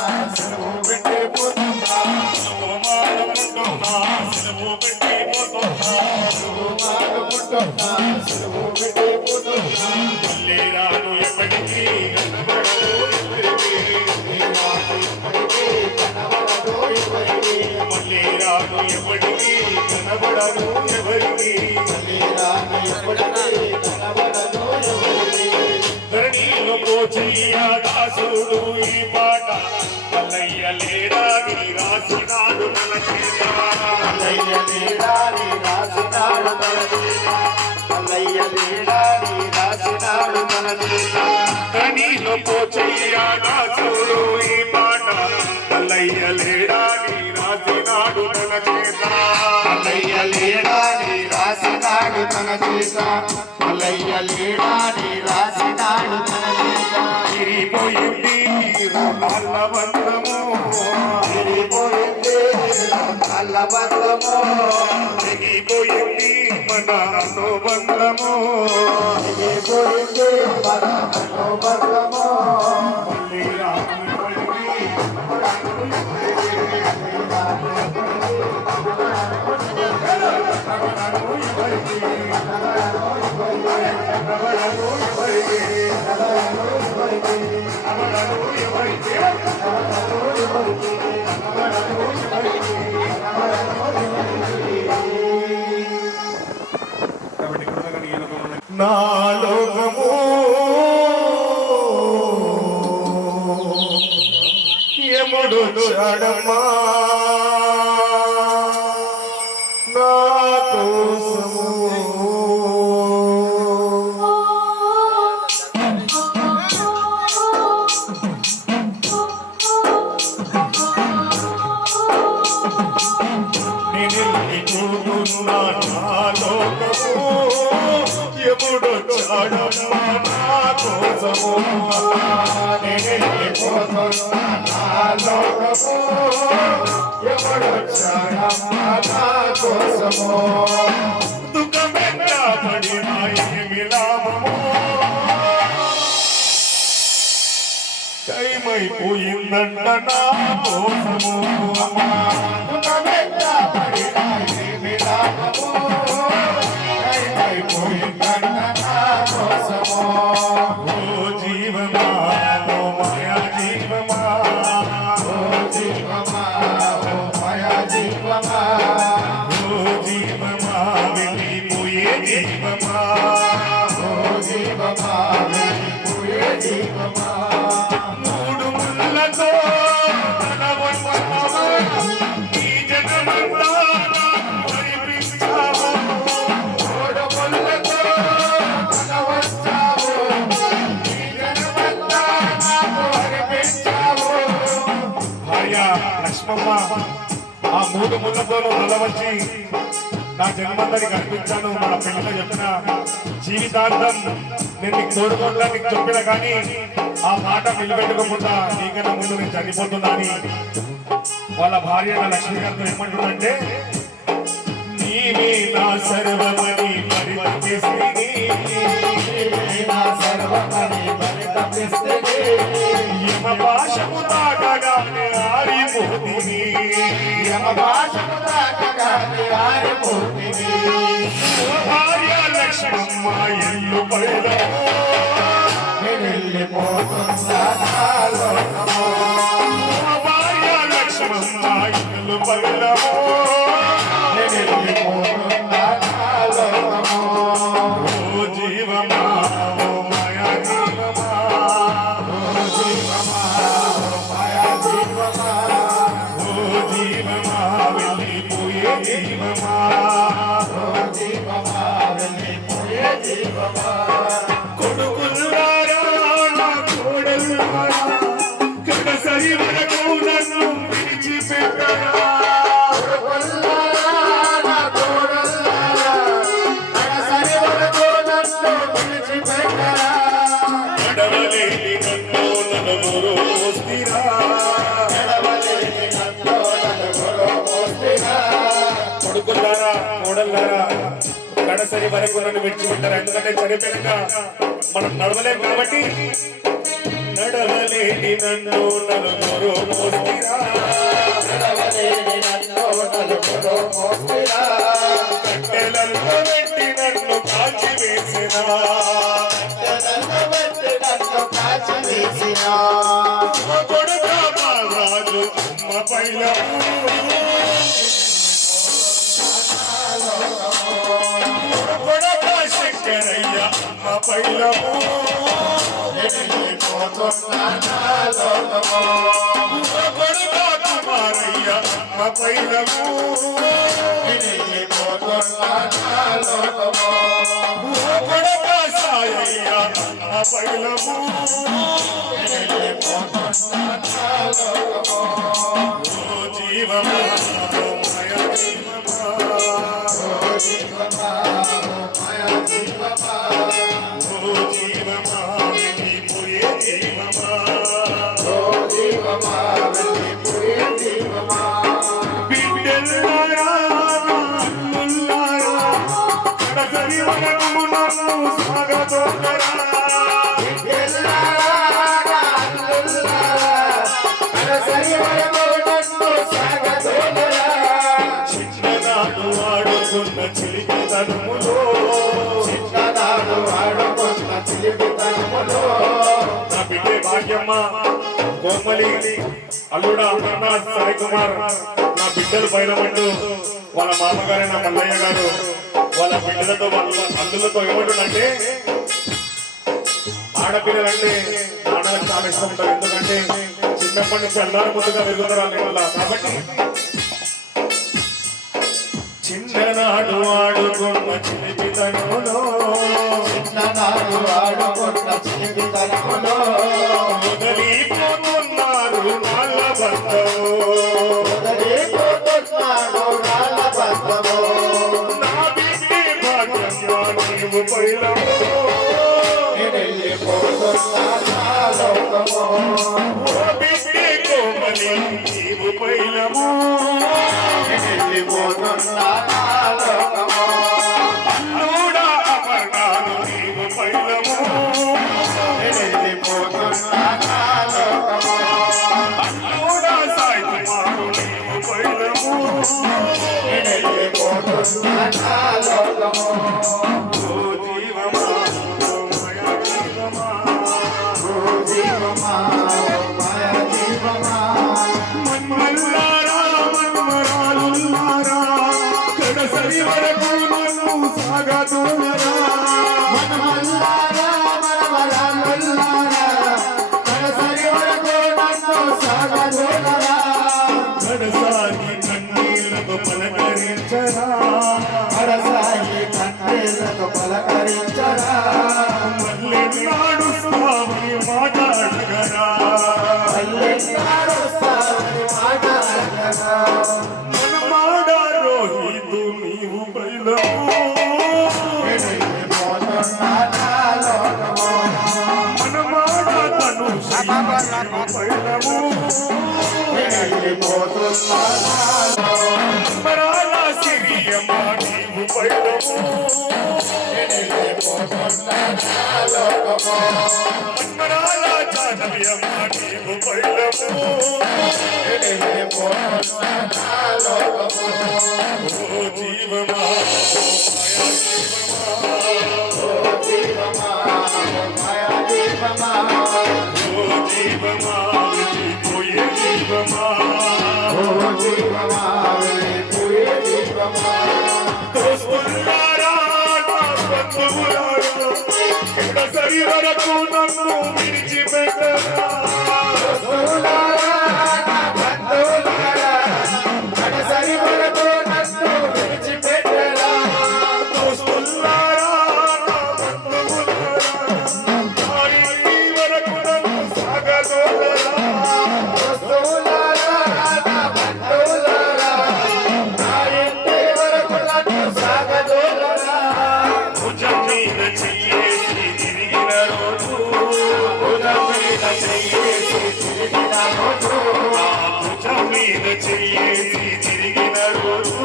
నువ్వు వెళ్ళిపోతున్నా నువ్వు మాడుకుంటున్నా సెలవు పెట్టి పోతున్నా నువ్వు బాధపడుతున్నా నువ్వు వెళ్ళిపోతున్నా మళ్ళీ రాను ఎప్పటికీ కనబడను ఎవరికి రాను ఎప్పటికీ కనబడను ఎవరికి మళ్ళీ రాను ఎప్పటికీ కనబడను ఎవరికి రాను ఎప్పటికీ కనబడను ఎవరికి ధరణిలో పోచయ్యా దాసుడు ఈ పాట మల్లయ్య లేడాని రాసినాడు మన చేత అల్లయ్య లేడాని రాసినాడు తన చేత అల్లయ్య లేడాని రాసినాడు తన చేత ధరణిలో పోచయ్యా దాసుడు ఈ పాట మల్లయ్య లేడాని రాసినాడు మన చేత అల్లయ్య లేడాని రాసినాడు తన చేత అల్లయ్య లేడాని రాసినాడు తన చేత తిరిగిపోయింది నాన్న బంధము తిరిగిపోయింది నల్ల బంధము తిరిగిపోయింది మన అనుబంధము తిరిగిపోయింది మన అనుబంధము మళ్ళీ రాను ఎప్పటికీ నా లోకము యముడు చడమా నా కోసము నిలిచిపోతున్నా నా లోకము యముడు చడమా నా కోసము నిలిచిపోతున్నా నా లోకము ఎవడొచ్చాడమ్మా నా కోసము దుఃఖమెట్ట పోయిందంట నా కోసము ఓ జీవమా ఓ మాయా జీవమా ఓ జీవమా వెళ్ళిపోయే జీవమా మూడు ముళ్ళతో తన వంచావా, ఈ జగమంతా నాకు అర్పించావా. భార్య లక్ష్మమ్మ ఆ మూడు ముళ్ళతో తల వచ్చి నా జన్మందరికి అర్పించాను మన పిల్లలు చెప్పిన జీవితాంతం నేను నీకు తోడుకోవట్లా నీకు చెప్పిన కానీ ఆ మాట నిలబెట్టుకోకుండా నీకన్నా ముందు నేను చనిపోతున్నా అని వాళ్ళ భార్య లక్ష్మి గారితో ఏమంటుందంటే నీవే నా సర్వమని యమ భాషము తాకగానే ఆరిపోతిని భార్య లక్ష్మమ్మ ఇల్లు పైలము భార్య లక్ష్మమ్మ ఇల్లు పైలము ఓ జీవమా ఓ మాయా జీవమా ఓ జీవమా వెళ్ళిపోయే జీవమా కొడుకులారా నా కోడలులారా కడసరి వరకు నన్ను విడిచిపెట్టరా నడవలేని నన్ను నలుగురు మోస్తిరా కొడుకులారా కోడల్లారా కడసరి వరకు నన్ను విడిచిపెట్టారు ఎందుకంటే చనిపోయాక మనం నడవలేం కాబట్టి నడవలేని నన్ను నలుగురు మోస్తిరా కట్టెలలో పెట్టి నన్ను కాల్చి వేసినా కొడుక బాలరాజు అమ్మ పైలము కొడుక శంకరయ్య అమ్మ పైలము కొడుక కుమారయ్య అమ్మ పైలము కొడుక సాయయ్య అమ్మ పైలము ఓ జీవమా ఓ మాయా జీవమా ఓ జీవమా వెళ్ళిపోయే జీవమా బిడ్డలారా అన్నులారా కడసరి వరకు నన్ను సాగదోలరా చిన్ననాడు ఆడుకున్న చిలిపితనములో నా బిడ్డే భాగ్యమ్మ కోమలి అల్లుడ అమర్నాథ్ సాయి కుమార్ నా బిడ్డలు బయలుమంటూ వాళ్ళ మామగారైన మల్లయ్య గారు వాళ్ళ బిడ్డలతో వాళ్ళ అల్లులతో ఏమంటుందంటే ఆడపిల్లలంటే ఆడలకు చాలా ఇష్టం ఉంటారు ఎందుకంటే చిన్నప్పటి నుంచి అల్లారు ముందుగా వెళ్తున్నారు వల్ల కాబట్టి చిన్ననాడు ఆడుకున్న చిలిపితనములో మొదలిపోతున్నారు నాళ్ళ బంధము నా బిడ్డే భాగ్యమ్మ నీవు పైలము ఓ బిడ్డే కోమలి నీవు పైలము అల్లుడా అమర్నాథు నీవు పైలము వెళ్ళిపోతున్నా నా లోకము ఓ జీవమా ఓ మాయా జీవమా ఓ జీవమా మాయా జీవమా మన్మల్లారా మన్మరాలుల్లారా కడసరి వరకు నన్ను సాగదోలరా మనమల్లారా మనమరాలుల్లారా కడసరి వరకు నన్ను సాగదోలరా కడసాగి కన్నీళ్లతో పలకరించరా కడసాగి కన్నీళ్లతో పలకరించరా మళ్ళీ నాడుస్తామని మాట్లాడగరా మళ్ళెన్నాడు వస్తావని మాట్లాడగరా మనమాడారోహితు నీవు బయలము వెళ్ళిపోతున్నా నా లోకము మనమాడతను బయలము వెళ్ళిపోతున్నా నా లోకము మరాల సిరియమా నీవు బయలము వెళ్ళిపోతున్నా నా లోకము మరాల జానవ్యమా నీవు బయలము వెళ్ళిపోతున్నా నా లోకము ఓ జీవమా ఓ జీవమా మాయా జీవమా ఓ జీవమా వెళ్ళిపోయే జీవమా ఓ జీవమా వెళ్ళిపోయే జీవమా దోస్తులారా నా బంధువులారా కడసరి వరకు నన్ను విడిచిపెట్టరా బంధువులారా నా బంధువులారా కడసరి వరకు నన్ను విడిచిపెట్టరా దోస్తులారా నా బంధువులారా దారి వరకు నన్ను సాగదోలరా బంధువులారా నా బంధువులారా నా ఇంటి వరకు నన్ను సాగదోలరా భుజం మీద చెయ్యేసి తిరిగిన రోజు భుజం మీద చెయ్యేసి తిరిగిన రోజు భుజం మీద చెయ్యేసి తిరిగిన రోజు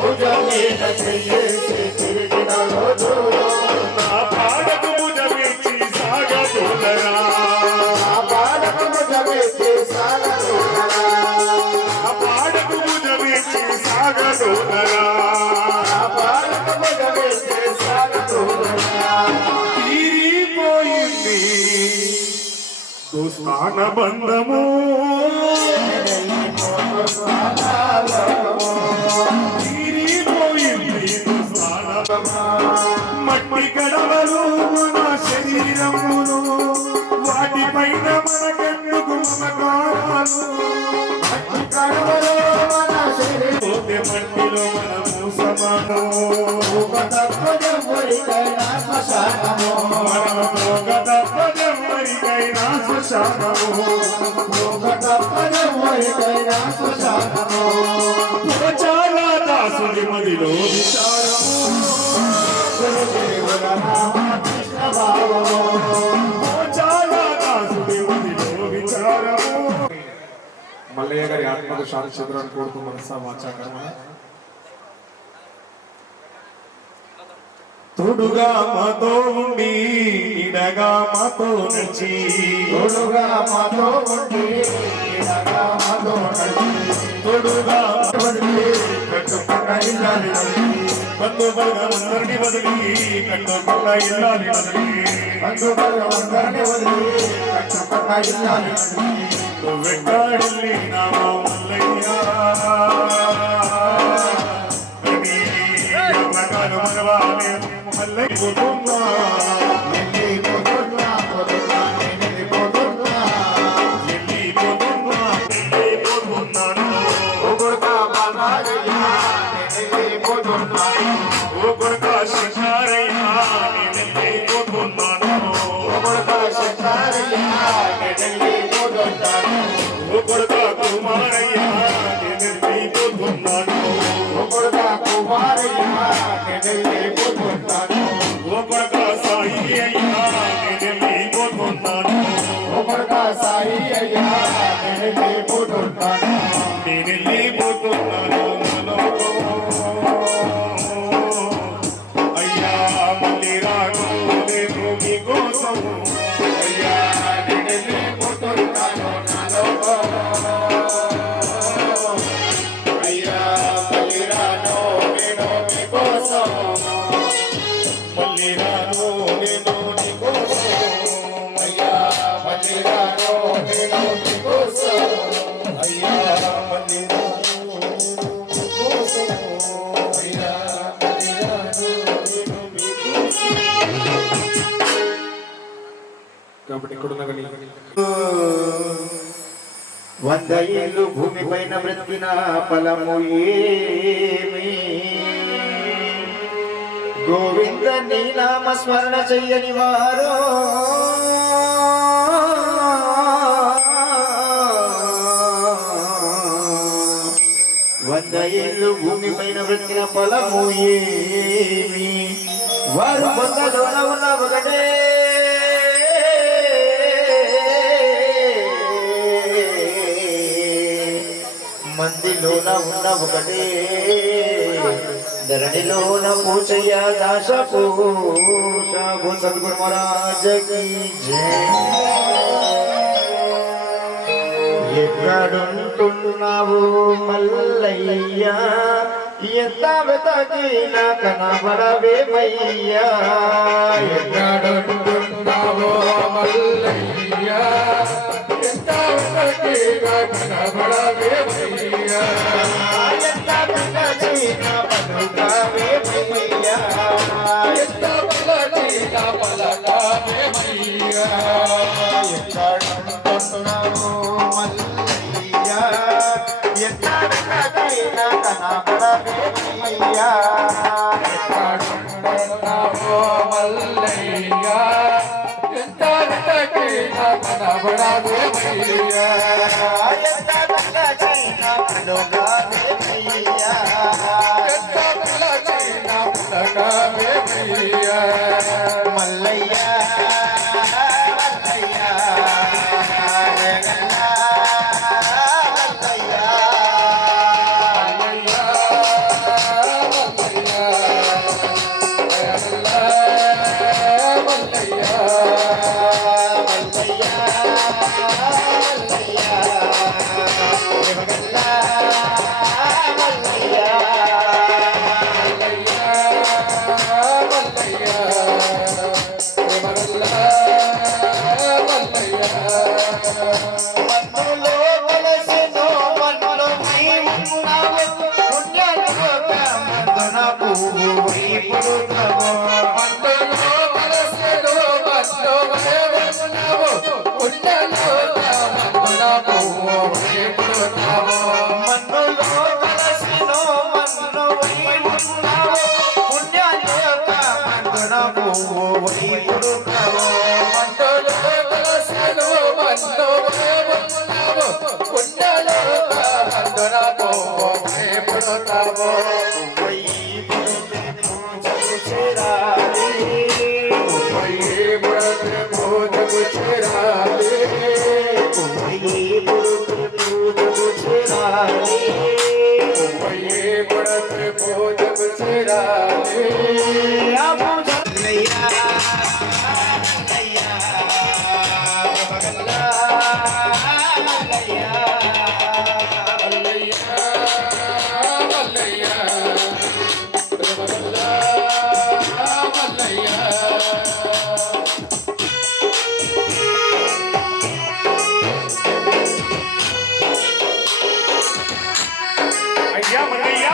భుజం మీద చెయ్యేసి తిరిగిన రోజు నా పాడకు భుజమేసి సాగదోలరా ఆ పాదము భుజమెత్తి సాగదోలరా నా పాడకు భుజమేసి సాగదోలరా ఆ పాదము భుజమెత్తి సాగదోలరా తీరిపోయింది దుస్థాన బంధము తీరిపోయింది దుస్థాన మట్టి గడవలు మన శరీరములు వాటిపైన మనకెందుకు మమకారాలు కడవలో మన శరీరం పోతే మట్టిలో మనము సమానము తప్పదెవ్వరికైనా శ్మశానము మనము గతపదెవ్వరికైనా శ్మశానము తప్పదెవ్వరికైనా శ్మశానము చాలా దాసుడి మదిలో విచారము గురుదేవుల నామ కృష్ణ భావము చాలా దాసుడి మదిలో విచారము మల్లయ్య గారి ఆత్మకు శాంతి చంద్రాన్ని కోరుతూ మనసా వాచాకరణ తోడుగా మాతో ఉండి ఇడగా మాతో నడిచి తోడుగా మాతో ఉండి ఇలాగా మాతో నడిచి తోడుగా వదిలి కట్టుకున్న ఇల్లాలి బంధువర్గమందరిని వదిలి కట్టుకున్న ఇల్లాలి వదిలి బంధువర్గమందరిని వదిలి కట్టుకున్న ఇల్లాలి నువ్వెక్కడెళ్ళి నామో మల్లయ్యా మరవాలి మల్లయ్య పోతున్నా వెళ్ళిపోతున్నా పోతున్నా నేను వెళ్ళిపోతున్నా వెళ్ళిపోతున్నా వెళ్ళిపోతున్నాను ఊగుడుతా బాబాయ్యా నేను వెళ్ళిపోతున్నాను ఓ కొడుకా శిఖారయ్యా నేను వెళ్ళిపోతున్నాను ఊగుడుతా శంకరయ్యా నేను వెళ్ళిపోతున్నాను ఓ కొడుకా కుమారయ్యా నేను వెళ్ళిపోతున్నాను ఊగుడుతా కుమారయ్యా నేను వెళ్ళిపోతున్నాను ఓ కొడుకా సాయి అయ్యా నేను వెళ్ళిపోతున్నాను ఊగుడుతా సాయి అయ్యా నేను వెళ్ళిపోతున్నాను నేను వెళ్ళిపోతున్నాను వంద ఏళ్ళు భూమి పైన బ్రతికిన ఫలము ఏమి గోవింద నీ నామ స్మరణ చెయ్యని వారు వంద ఏళ్ళు భూమి పైన బ్రతికిన ఫలము ఏమి వారు పొందలోన ఉన్న ఒకటే మందిలోన ఉన్న ఒకటే ధరణిలోన పూజయ్య దాశ పూష సద్గురు మహారాజ్ కీ జై ఎక్కడుంటున్నావు మల్లయ్య ఎంత వెతకినా కనబడవేమయ్యా ఎక్కడుంటున్నావో మల్లయ్య ఎంత వెతకినా కనబడవేమయ్యా ఎంత వెతకినా పలుకవేమయ్యా ఎంత వెతకినా పలకవేమయ్యా ఎక్కడుంటున్నావు మల్లయ్య ఎంత వెతకినా కనబడవేమయ్యా ఎక్కడుంటున్నావో మల్లయ్య ఎంత వెతకినా కనబడవేమయ్యా ఎంత వెతకినా పలుకవేమయ్యా ఎంత వెతకినా పలకవేమయ్యా మల్లయ్య మల్లయ్య జగన్న మల్లయ్య మల్లయ్య మల్లయ్య జగన్న మల్లయ్య మన్నులో వలసెనో మన్నులమై ఉన్నావు పుణ్యలోకమందున పువ్వువై పుడతావు మన్నులో వలసెనో మన్నువై ఉన్నావు పుణ్యలోకమందున పువ్వువై పుడతావు అయ్యా మల్లయ్య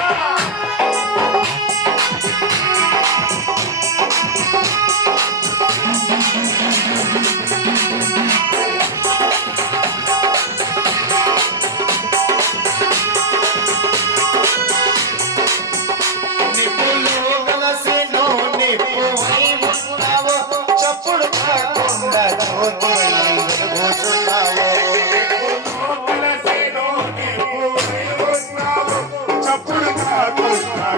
నిప్పులు కలసెను నిప్పువై ఉన్నావు చప్పుడు కాకుండా జ్యోతివై వెలుగుచున్నావు చప్పుడు కాకుండా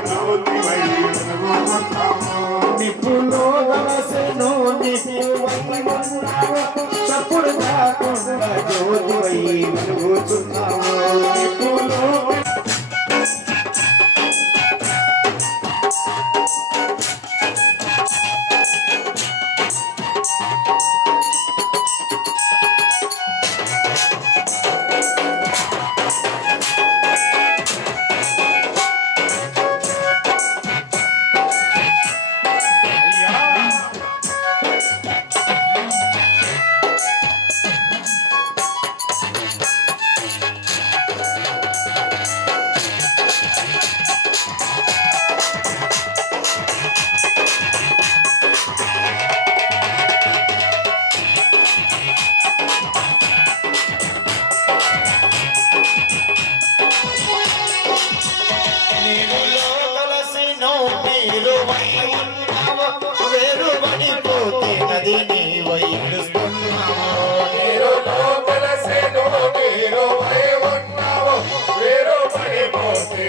జ్యోతివై వెలుగుతున్నావు. నిప్పులో కలసెను నిప్పువై ఉన్నావు చప్పుడు కాకుండా జ్యోతివై వెలుగుచున్నావు నిప్పులో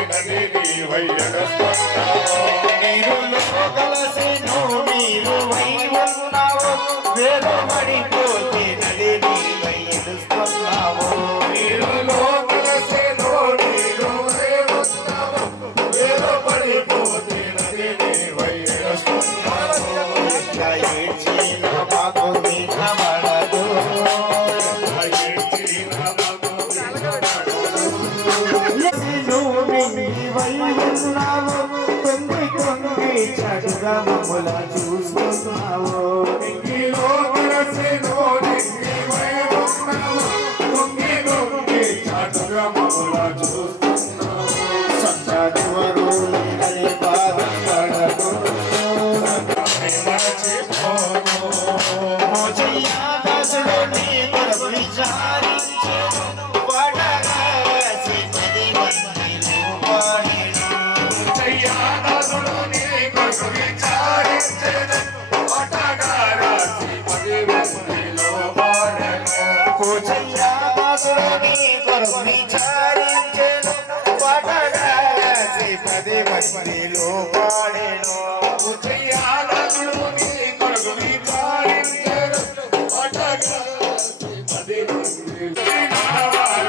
నది నీవై ఎడస్తున్నావు. నీరులో కలసెను నీరువై ఉన్నావు, వేరుపడిపోతే నది నీవై ఎడుస్తున్నావు. నీరులో కలిసెను నీరువై ఉన్నావు, వేరుపడిపోతే నది నీవై ఎడస్తున్నావు. ఇంకా ఏడ్చిన మాకు వినబడదు, నువ్వు నీవై ఉన్నావు, తొంగి తొంగి చదువుగా మమ్ముల చూస్తున్నావు. నీలో కలిసెను నీవై ఉన్నావు, తొంగి తొంగి చాటుగా మమ్ముల చూస్తున్నావు. సంతవరు లేని బాధపడదు, మరచిపోను. మోచయ్యాదాసుడు నీ కొరకు విచారించెను, వడగాసి 10 మందిలో పాడెను. చయ్యాదాసుడు నీ కొరకు విచారించెను, వడగా రాసి 10 మందిలో పాడెను. మోచయ్యాదాసుడు నీ కొరకు విచారించెను, వడగాసి 10 మందిలో పాడెను. చయ్యాదాసుడు నీ కొరకు విచారించెను, వడగా రాసి 10 మందిలో పాడెను.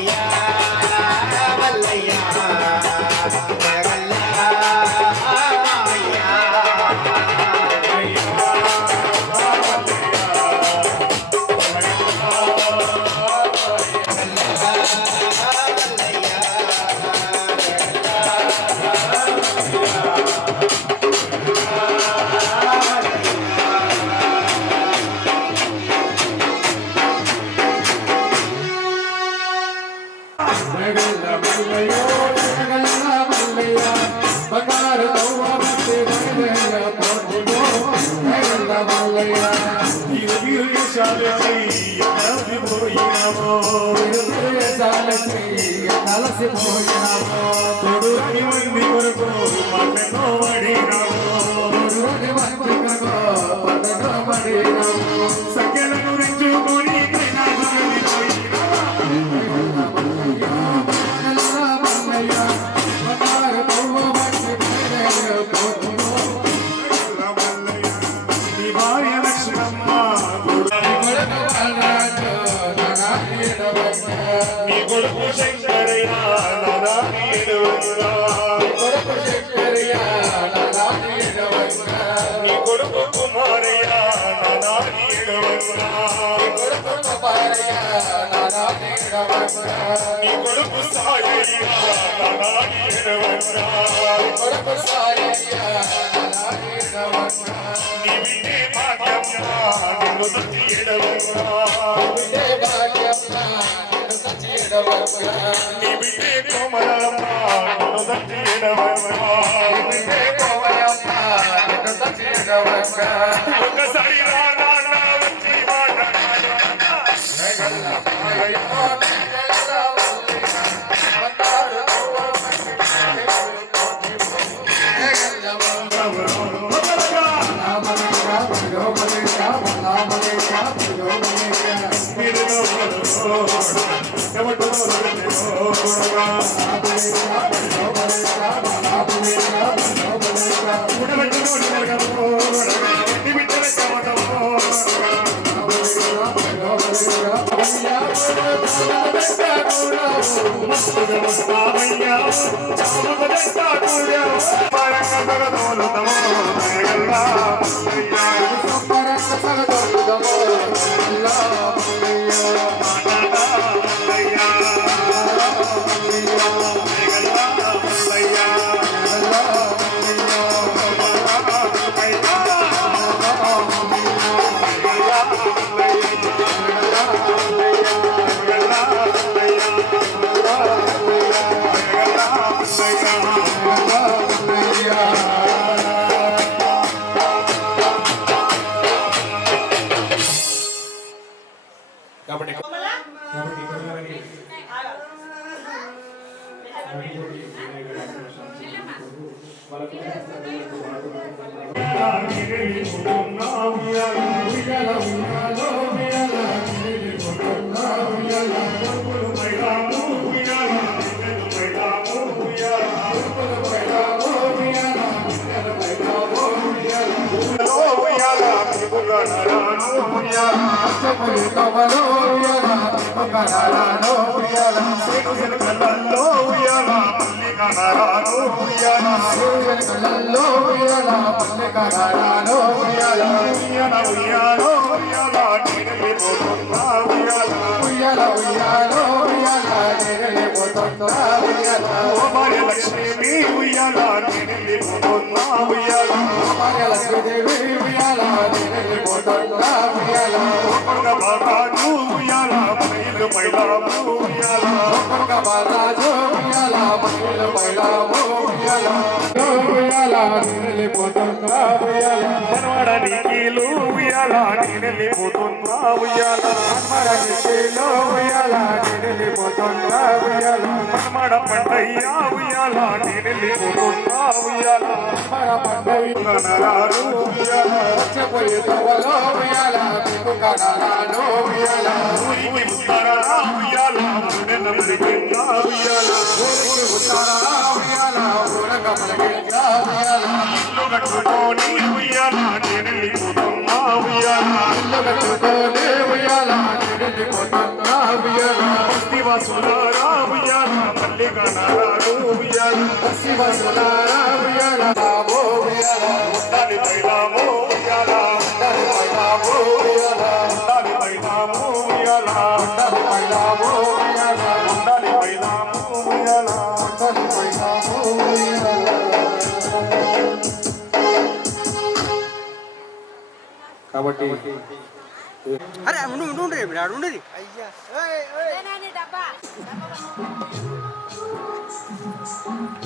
మల్లయ్య మల్లయ్య మల్లయ్య మల్లయ్య సంఖ్యల గురించుకొని భార్య లక్ష్మమ్మ నీ కొడుకు శంకరయ్య నాదాని ఎడవన్నా. నీ కొడుకు కుమారయ్య నాదాని ఎడవన్నా. నీ కొడుకు సాయయ్య నాదాని ఎడవన్నా. నీ వినే భాగ్యమ్మ నిన్ను తట్టి ఎడవన్నా. నీ వినే కోమలమ్మ నిన్ను తట్టి ఎడవన్నా. ఒకసారి రా నాన్న వచ్చి కాబట్టి ఇప్పటివరకు నాటికోటి వినాయక గారి ఆత్మకు శాంతి చేకూరుతూ వాళ్ళ కుటుంబాలకు లక్ష్మీ ఉయ్యాల లక్ష్మీదేవి ఉయ్యాల బాబాజు ఉయ్యాల మైలు మైలాము ఉయ్యాల బాబాజు ఉయ్యాల మైలు మైలాము ఉయ్యాల ఉయ్యాల నిలిపోతున్నా ఉయ్యాల మనవడ నీకిలు ఉయ్యాల నిలిపోతున్నా ఉయ్యాల మనవడ నీకిలు ఉయ్యాల నిలిపోతున్నా ఉయ్యాల మనమడ పండయ్య ఉయ్యాల నిలిపోతున్నా ఉయ్యాల మన పండయ్య నరారు ఉయ్యాల వచ్చపోయి తవలో ఉయ్యాల మీకు కనరాను ఉయ్యాల ఊరికి ఉత్తరా ఉయ్యాల ముడెన మురిగిన ఉయ్యాల ఊరికి ఉత్తరా ఉయ్యాల ఊరక మురిగిన ఉయ్యాల ఇల్లు కట్టుకొని ఉయ్యాల నిలిపోతున్నా ఉయ్యాల ఇల్లు కట్టుకొని ఉయ్యాల నిలిపోతున్నా ఉయ్యాల శివసులారా ఉయ్యాల మల్లిక నరారు ఉయ్యాల శివసులారా ఉయ్యాల బాబో ఉయ్యాల ఉండాలి పైలామో ఉయ్యాల ఉండాలి పైలామో ఉయ్యాల ఉండాలి పైలామో ఉయ్యాల ఉండాలి పైలామో ఉయ్యాల ఉండాలి పైలామో ఉయ్యాల ఉండాలి పైలామో ఉయ్యాల. కాబట్టి అరే ఉండు ఉండు ఉండు ఆడు ఉండేది అయ్యా డబ్బా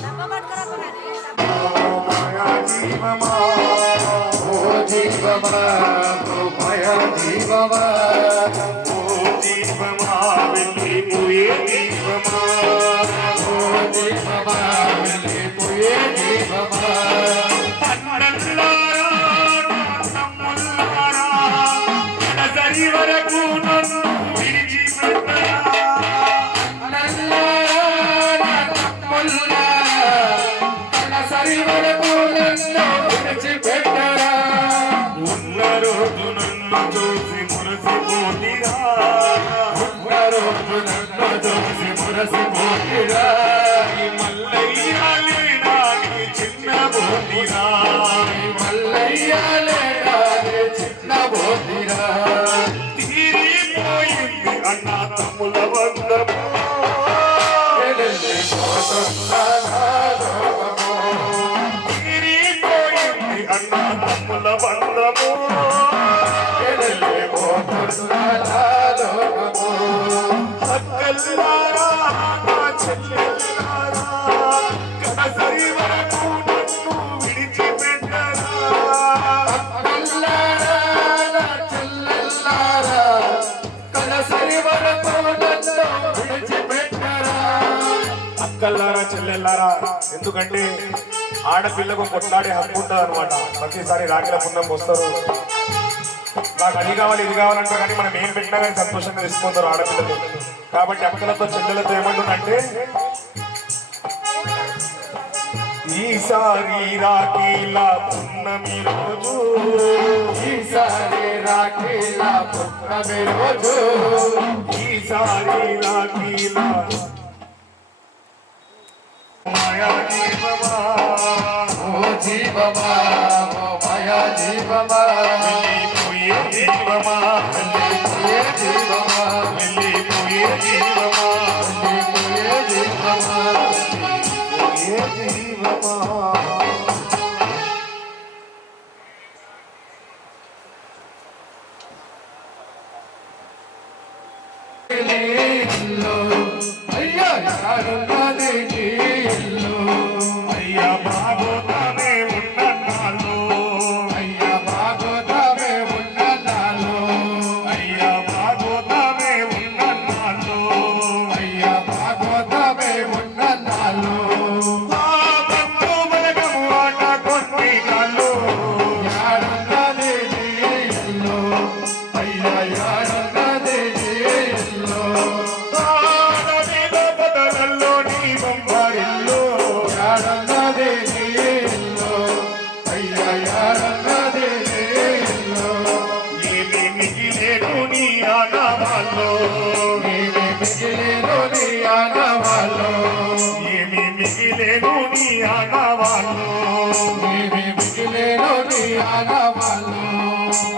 డబ్బా పట్టుకురా మాయా జీవమా ఓ జీవమా ఓ మాయా జీవమా ఓ జీవమా వెళ్ళిపోయే జీవమా ఓ జీవమా వెళ్ళిపోయే జీవమా అన్నల్లారా తమ్ముల్లారా ఎడసరి వరకు నన్ను విడిచిపెట్టరా సరి వరకు నన్ను విడిచిపెట్టరా ఉన్న రోజు నన్ను చూసి మురసిపోతిరా ఉన్న రోజు నన్ను చూసి మురసిపోతిరా మల్లయ్య లేడా నీ చిన్న బోతిరా మల్లయ్య లేడా నీ చిన్న బోతిరా తీరిపోయింది అన్న తమ్ముల బంధము తీరిపోయింది అన్న తమ్ముల బంధము అక్కల్లారా నా చెల్లెల్లారా కడసరి వరకు నన్ను విడిచిపెట్టరా అక్కల్లారా చెల్లెల్లారా ఎందుకంటే ఆడపిల్లకు కొట్లాడే హక్కు ఉంటుంది అనమాట. ప్రతిసారి రాఖీల పుణ్యం వస్తారు, నాకు అది కావాలి ఇది కావాలంటారు, కానీ మనం ఏం పెట్టినా కానీ సంతోషంగా తీసుకుంటారు ఆడపిల్లలు. కాబట్టి అక్కలతో చెల్లెలతో ఏమంటుందంటే ఈసారి రాఖీల పున్నమి రోజు ఈసారి రాఖీల పున్నమి రోజు ఈసారి రాఖీల మాయా జీవమా ఓ జీవమా ఓ మాయా జీవమా వెళ్ళిపోయే జీవమా వెళ్ళిపోయే జీవమా వెళ్ళిపోయే జీవమా వెళ్ళిపోయే జీవమా ఏ జీవమా అయ్యా యారున్నది నీ ఇల్లు అయ్యా బాగోతానే ఉన్నన్నాళ్ళు అయ్యా బాగోతామే ఉన్న నాలో అయ్యా బాగోతానే ఉన్న ఆనవాళ్ళు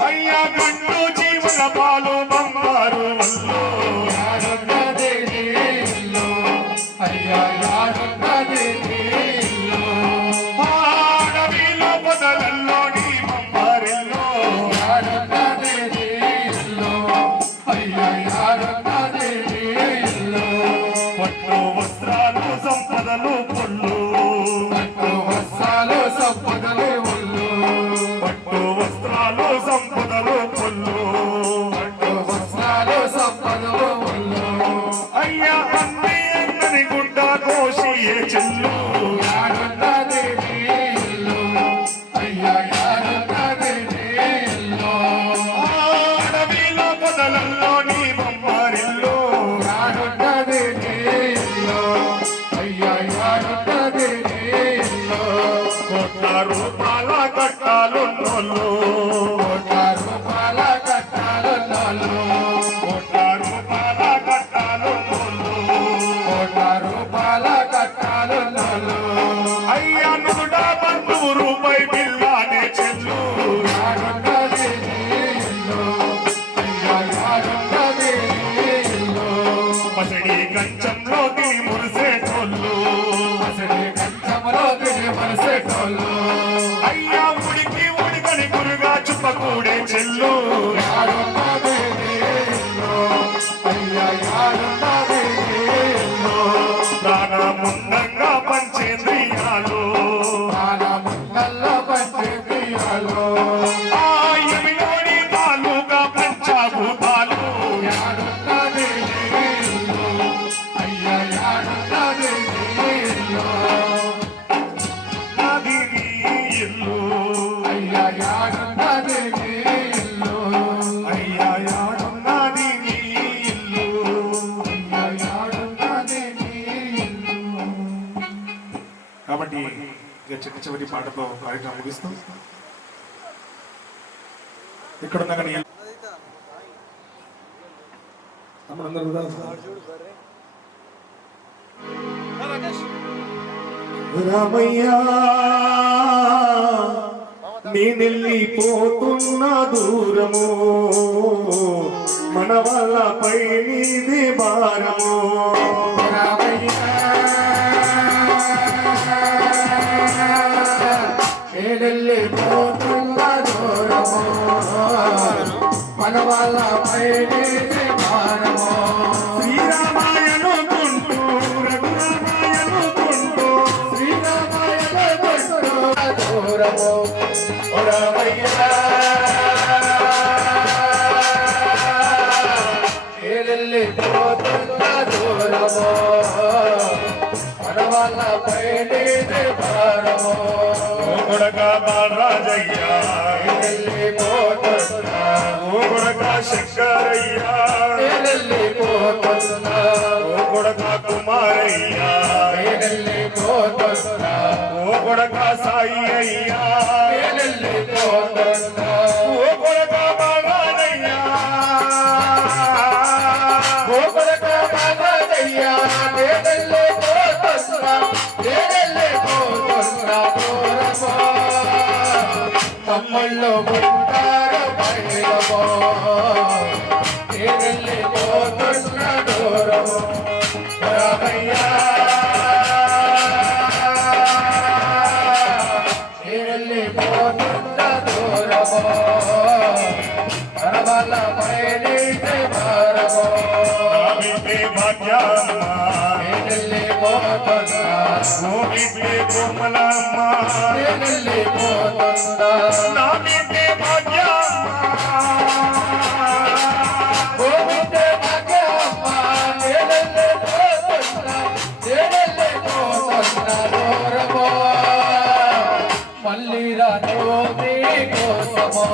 అయ్యా గండు జీవన పాలు బంగారు వల్లు ఆడవిలో పొదలల్లో నీ బంగారెల్లో పట్టు వస్త్రాలు సంపదలు పొల్లు పట్టు వస్త్రాలు సంపదలు పొల్లు అయ్యా అన్ని ఎందని గుడ్డ కోసి చెల్లు అడవిలో పొదలల్లో నీ బొమ్మారిల్లు కోట్ల రూపాల కట్టాలు కోట్ల రూపాల కట్టాలు అయ్యా నూట 10 రూపాయి బిల్లానే చెల్లు పసడి కంచంలో తిని మురిసేటోళ్ళు అయ్యా ఉడికి ఉడికని గురుగా చుప్పకూడే చెల్లు ప్రాణముండంగా పంచేంద్రియాలు ఆయమిలోని తాలూకా పంచాభూతాలు నాది నీ ఇల్లు అయ్యా యాడున్నది నీ ఇల్లు కాబట్టి ఇక చివరి పాటతో కార్యక్రమం ముగిస్తూ ఇక్కడ ఉన్న కానీ రామయ్యా నేనెళ్ళిపోతున్నా దూరము మన వాళ్ళపై నీదే భారము వెళ్ళిపోతున్న దూరము మన వాళ్ళపై నీదే భారము శ్రీరామాయణకుంటూ రఘురామాయణకుంటూ దూరము వెళ్ళిపోతున్న దూరము మన వాళ్ళపై నీదే భారము కొడకా బాలరాజయ్యా వెళ్ళిపోతున్నా ఓ కొడకా శంకరయ్యా వెళ్ళిపోతున్నా ఓ కొడకా కుమారయ్యా వెళ్ళిపోతున్నా ఓ కొడకా సాయి అయ్యా వెళ్ళిపోతున్నా ఓ కొడకా బాలరాజయ్యా బాలయ్యా వెళ్ళిపోతున్నా దూరమో తమ్ముళ్ళు ఉంటారు బయటమో వెళ్ళిపోతున్న దూరమో రామయ్యా వెళ్ళిపోతున్న దూరమో వల్ల పైన భారమో నామితే భాగ్యమ్మ వెళ్ళిపోతున్నా ఓమితే కోమలమ్మ వెళ్ళిపోతున్నా నామితే భాగ్యమ్మ గోవింద భాగ్యమ్మ వెళ్ళిపోతున్నా దూరమో మళ్ళీ రానోది కోసమో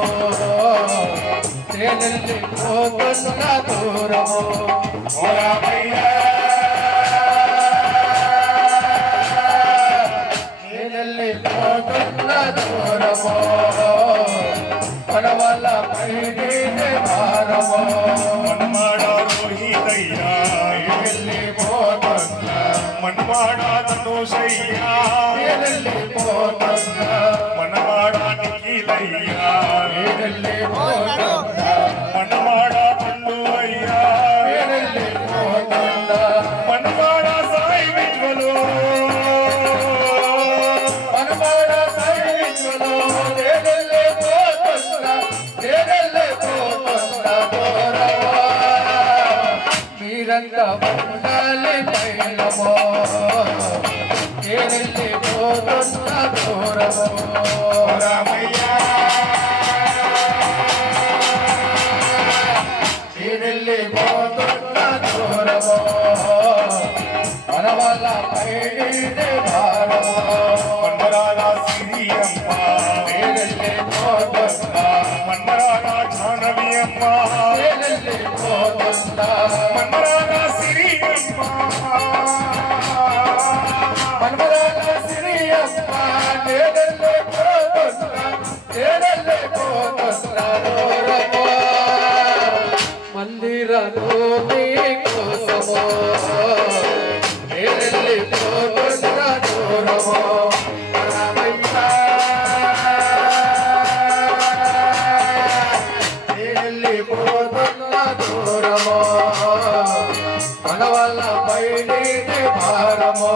వెళ్ళిపోతున్న దూరమో రామయ్యా వెళ్ళిపోతున్న దూరమో మన వల్ల పైన భారమో మనమాడ రోహితయ్యా వెళ్ళిపోతున్నా మనవాడ ధనుషయ్యా మనవాడ నిఖిలయ్యా మనవాడ పండు అయ్యా మనవాడ సాయి విజ్వలు మీరంతా ఉండాలి పైనమో ఏదెల్లి పోతున్న దూరమో రామయ్యా ఏదెల్లి పోతున్న దూరమో మన వల్ల పైడి భారమో మన్మరాల సిరియమ్మ ఏదెల్లి పోతున్న మన్మరాల జానవి అమ్మ ఏదెల్లి పోతున్న మన్మరాల సిరియమ్మ మనవరాల సిరియమ్మ నేడల్లే పోతున్నా దూరమో మందిరలో నీ కోసమో నేడల్లే పోతున్నా దూరమో రామయ్యా నేడల్లే పోతున్నా దూరమో మన వల్ల బయటి భారమో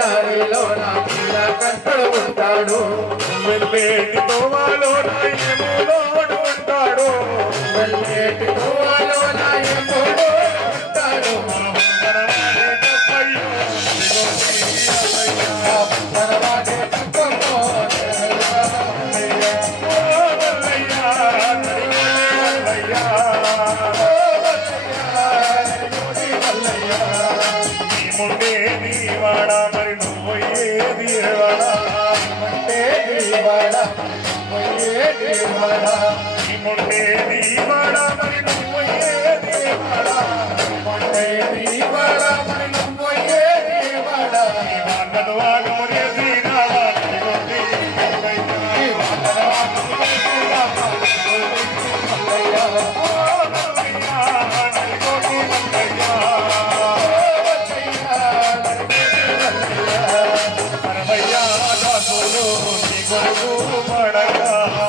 దారిలో నా పిల్ల కంటడు ఉంటాడు వెళ్ళేటి తోవాలో నాయములోడు ఉంటాడు వెళ్ళేటి గోవాలో నా ఎముడు ఉంటాడు తనవాడే తక్కువో ముందే నీవాడా మరి నువ్వు ఏది వాడా అంటే దీవాడా పోయే దీవాడా ఈ ముందే నీవాడా మరి నువ్వు ఏది వాడా అంటే దీవాడా మరి నువ్వు ఏ దీవాడా వాళ్ళను వాళ్ళు మురేసి నాడా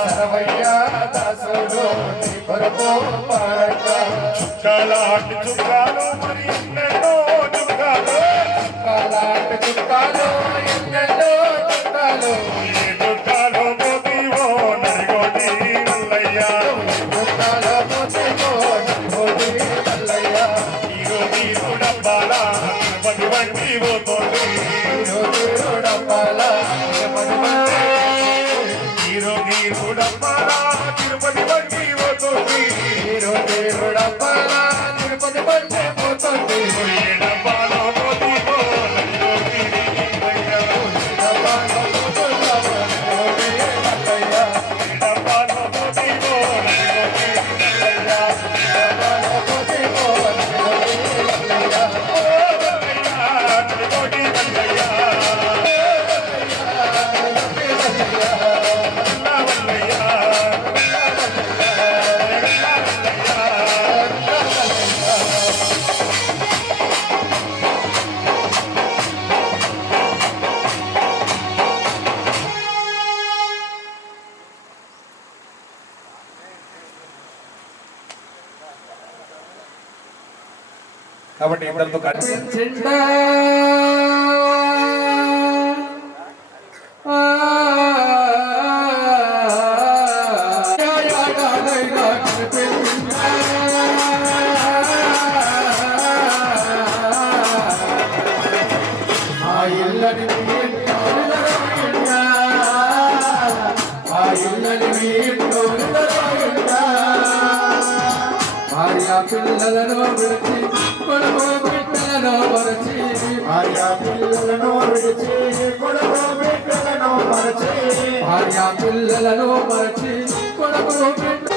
సరవయ్యా దాసుడు నీ కొరకు పాడక చుక్కలాంటి చుక్కాలు మరి ఎన్నెన్నో చుక్కాలు కాలాంటి చుట్టాలు ఎన్నెన్నో చుట్టాలు ఏ చుక్కాలు పోతీవో నరిగోటి నల్లయ్యా చుట్టాల పోతేమో నోటి మల్లయ్యా ఈరోజు డబ్బాల తిరుపతి వంటి పోతుంది ఈరోజు డబ్బాల ఈరోజు డబ్బాల తిరుపతి వంటి పోతుంది ఈరోజు డబ్బాల తిరుపతి బండి పోతుంది ఏ డబ్బాలో పోతీవో నరిగోటి నల్లయ్యా డబ్బాలో పోతున్నాము నోటి మల్లయ్యా డబ్బాలో పోతీవో నరిగోటి నల్లయ్యా డబ్బాలో పోతేమో నోటి మల్లయ్యా నరిగోటి నల్లయ్యా కాబట్టి ఇద్దరితో కలిసి ఇల్లని పిల్లలను విడిచి కొడుకు బిడ్డలను మరచి భార్య పిల్లలను విడిచి కొడుకు బిడ్డలను మరచి భార్య పిల్లలను మరచి కొడుకు బిడ్డ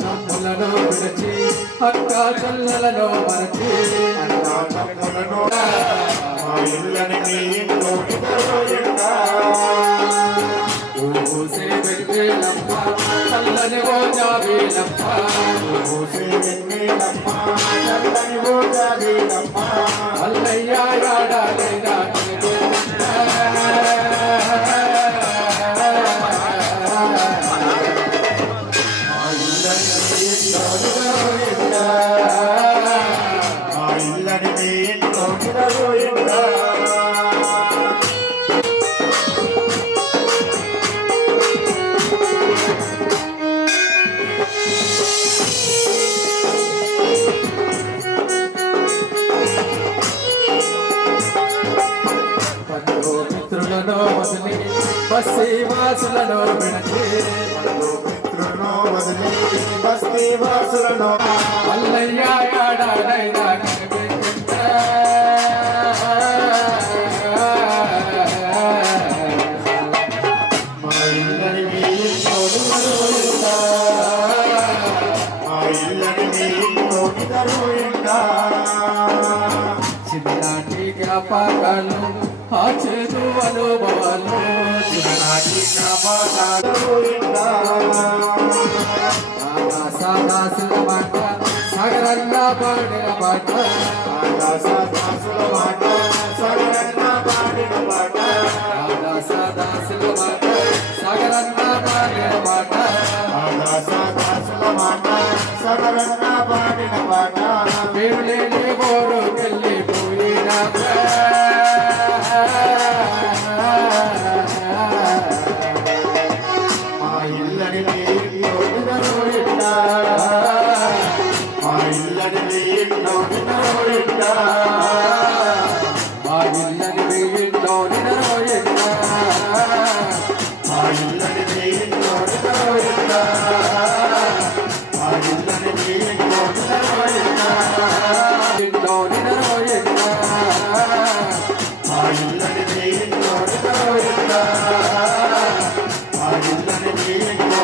తమ్ములను విడిచి అక్క చెల్లెలను మరచి అన్నదమ్ములను మా ఇల్లని మీ ఇంట్లో ఎండా ఊసే వెన్నెలమ్మ చల్లని ఓ జాబిలమ్మ ఊసే వెన్నెలమ్మ చల్లని ఓ జాబిలమ్మ మల్లయ్య యాడాలైనా మా ఇల్లని మీ ఇంట్లో ఎండా మిత్రులను వదిలి బస్సీ వాసులను విడచి మిత్రులను వదిలి బస్తీ వాసులను మల్లయ్య యాడాలైనా కనిపించ మా ఇల్లని మీ ఇంట్లో ఎండా మా ఇల్లని మీ ఇంట్లో ఎండా చిన్ననాటి జ్ఞాపకాలు ఆ చేదు అనుభవాలు చిన్ననాటి జ్ఞాపకాలు ఎండా ఆకాశాదాసుల మాట సాగరంగా పాడిన పాట ఆకాశదాసుల మాట సగరంగా పాడిన పాట ఆకాశాదాసుల మాట సాగరంగా పాడిన పాట ఆకాశదాసుల మాట సగరంగా పాడిన పాట దేవులేని ఓడు వెళ్ళిపోయిన మా ఇల్లని ఇంట్లో ఎండా మా ఇల్లని ఇంట్లో ఎండా మా ఇల్లని వీళ్ళలో నిలరోయన్నా మా ఇల్లని ఇంట్లో ఎండా మా ఇల్లని ఇంట్లో ఎండా ఇంట్లో నిలరోయన్నా మా ఇల్లని ఇంట్లో ఎండా మా ఇల్లని ఇంట్లో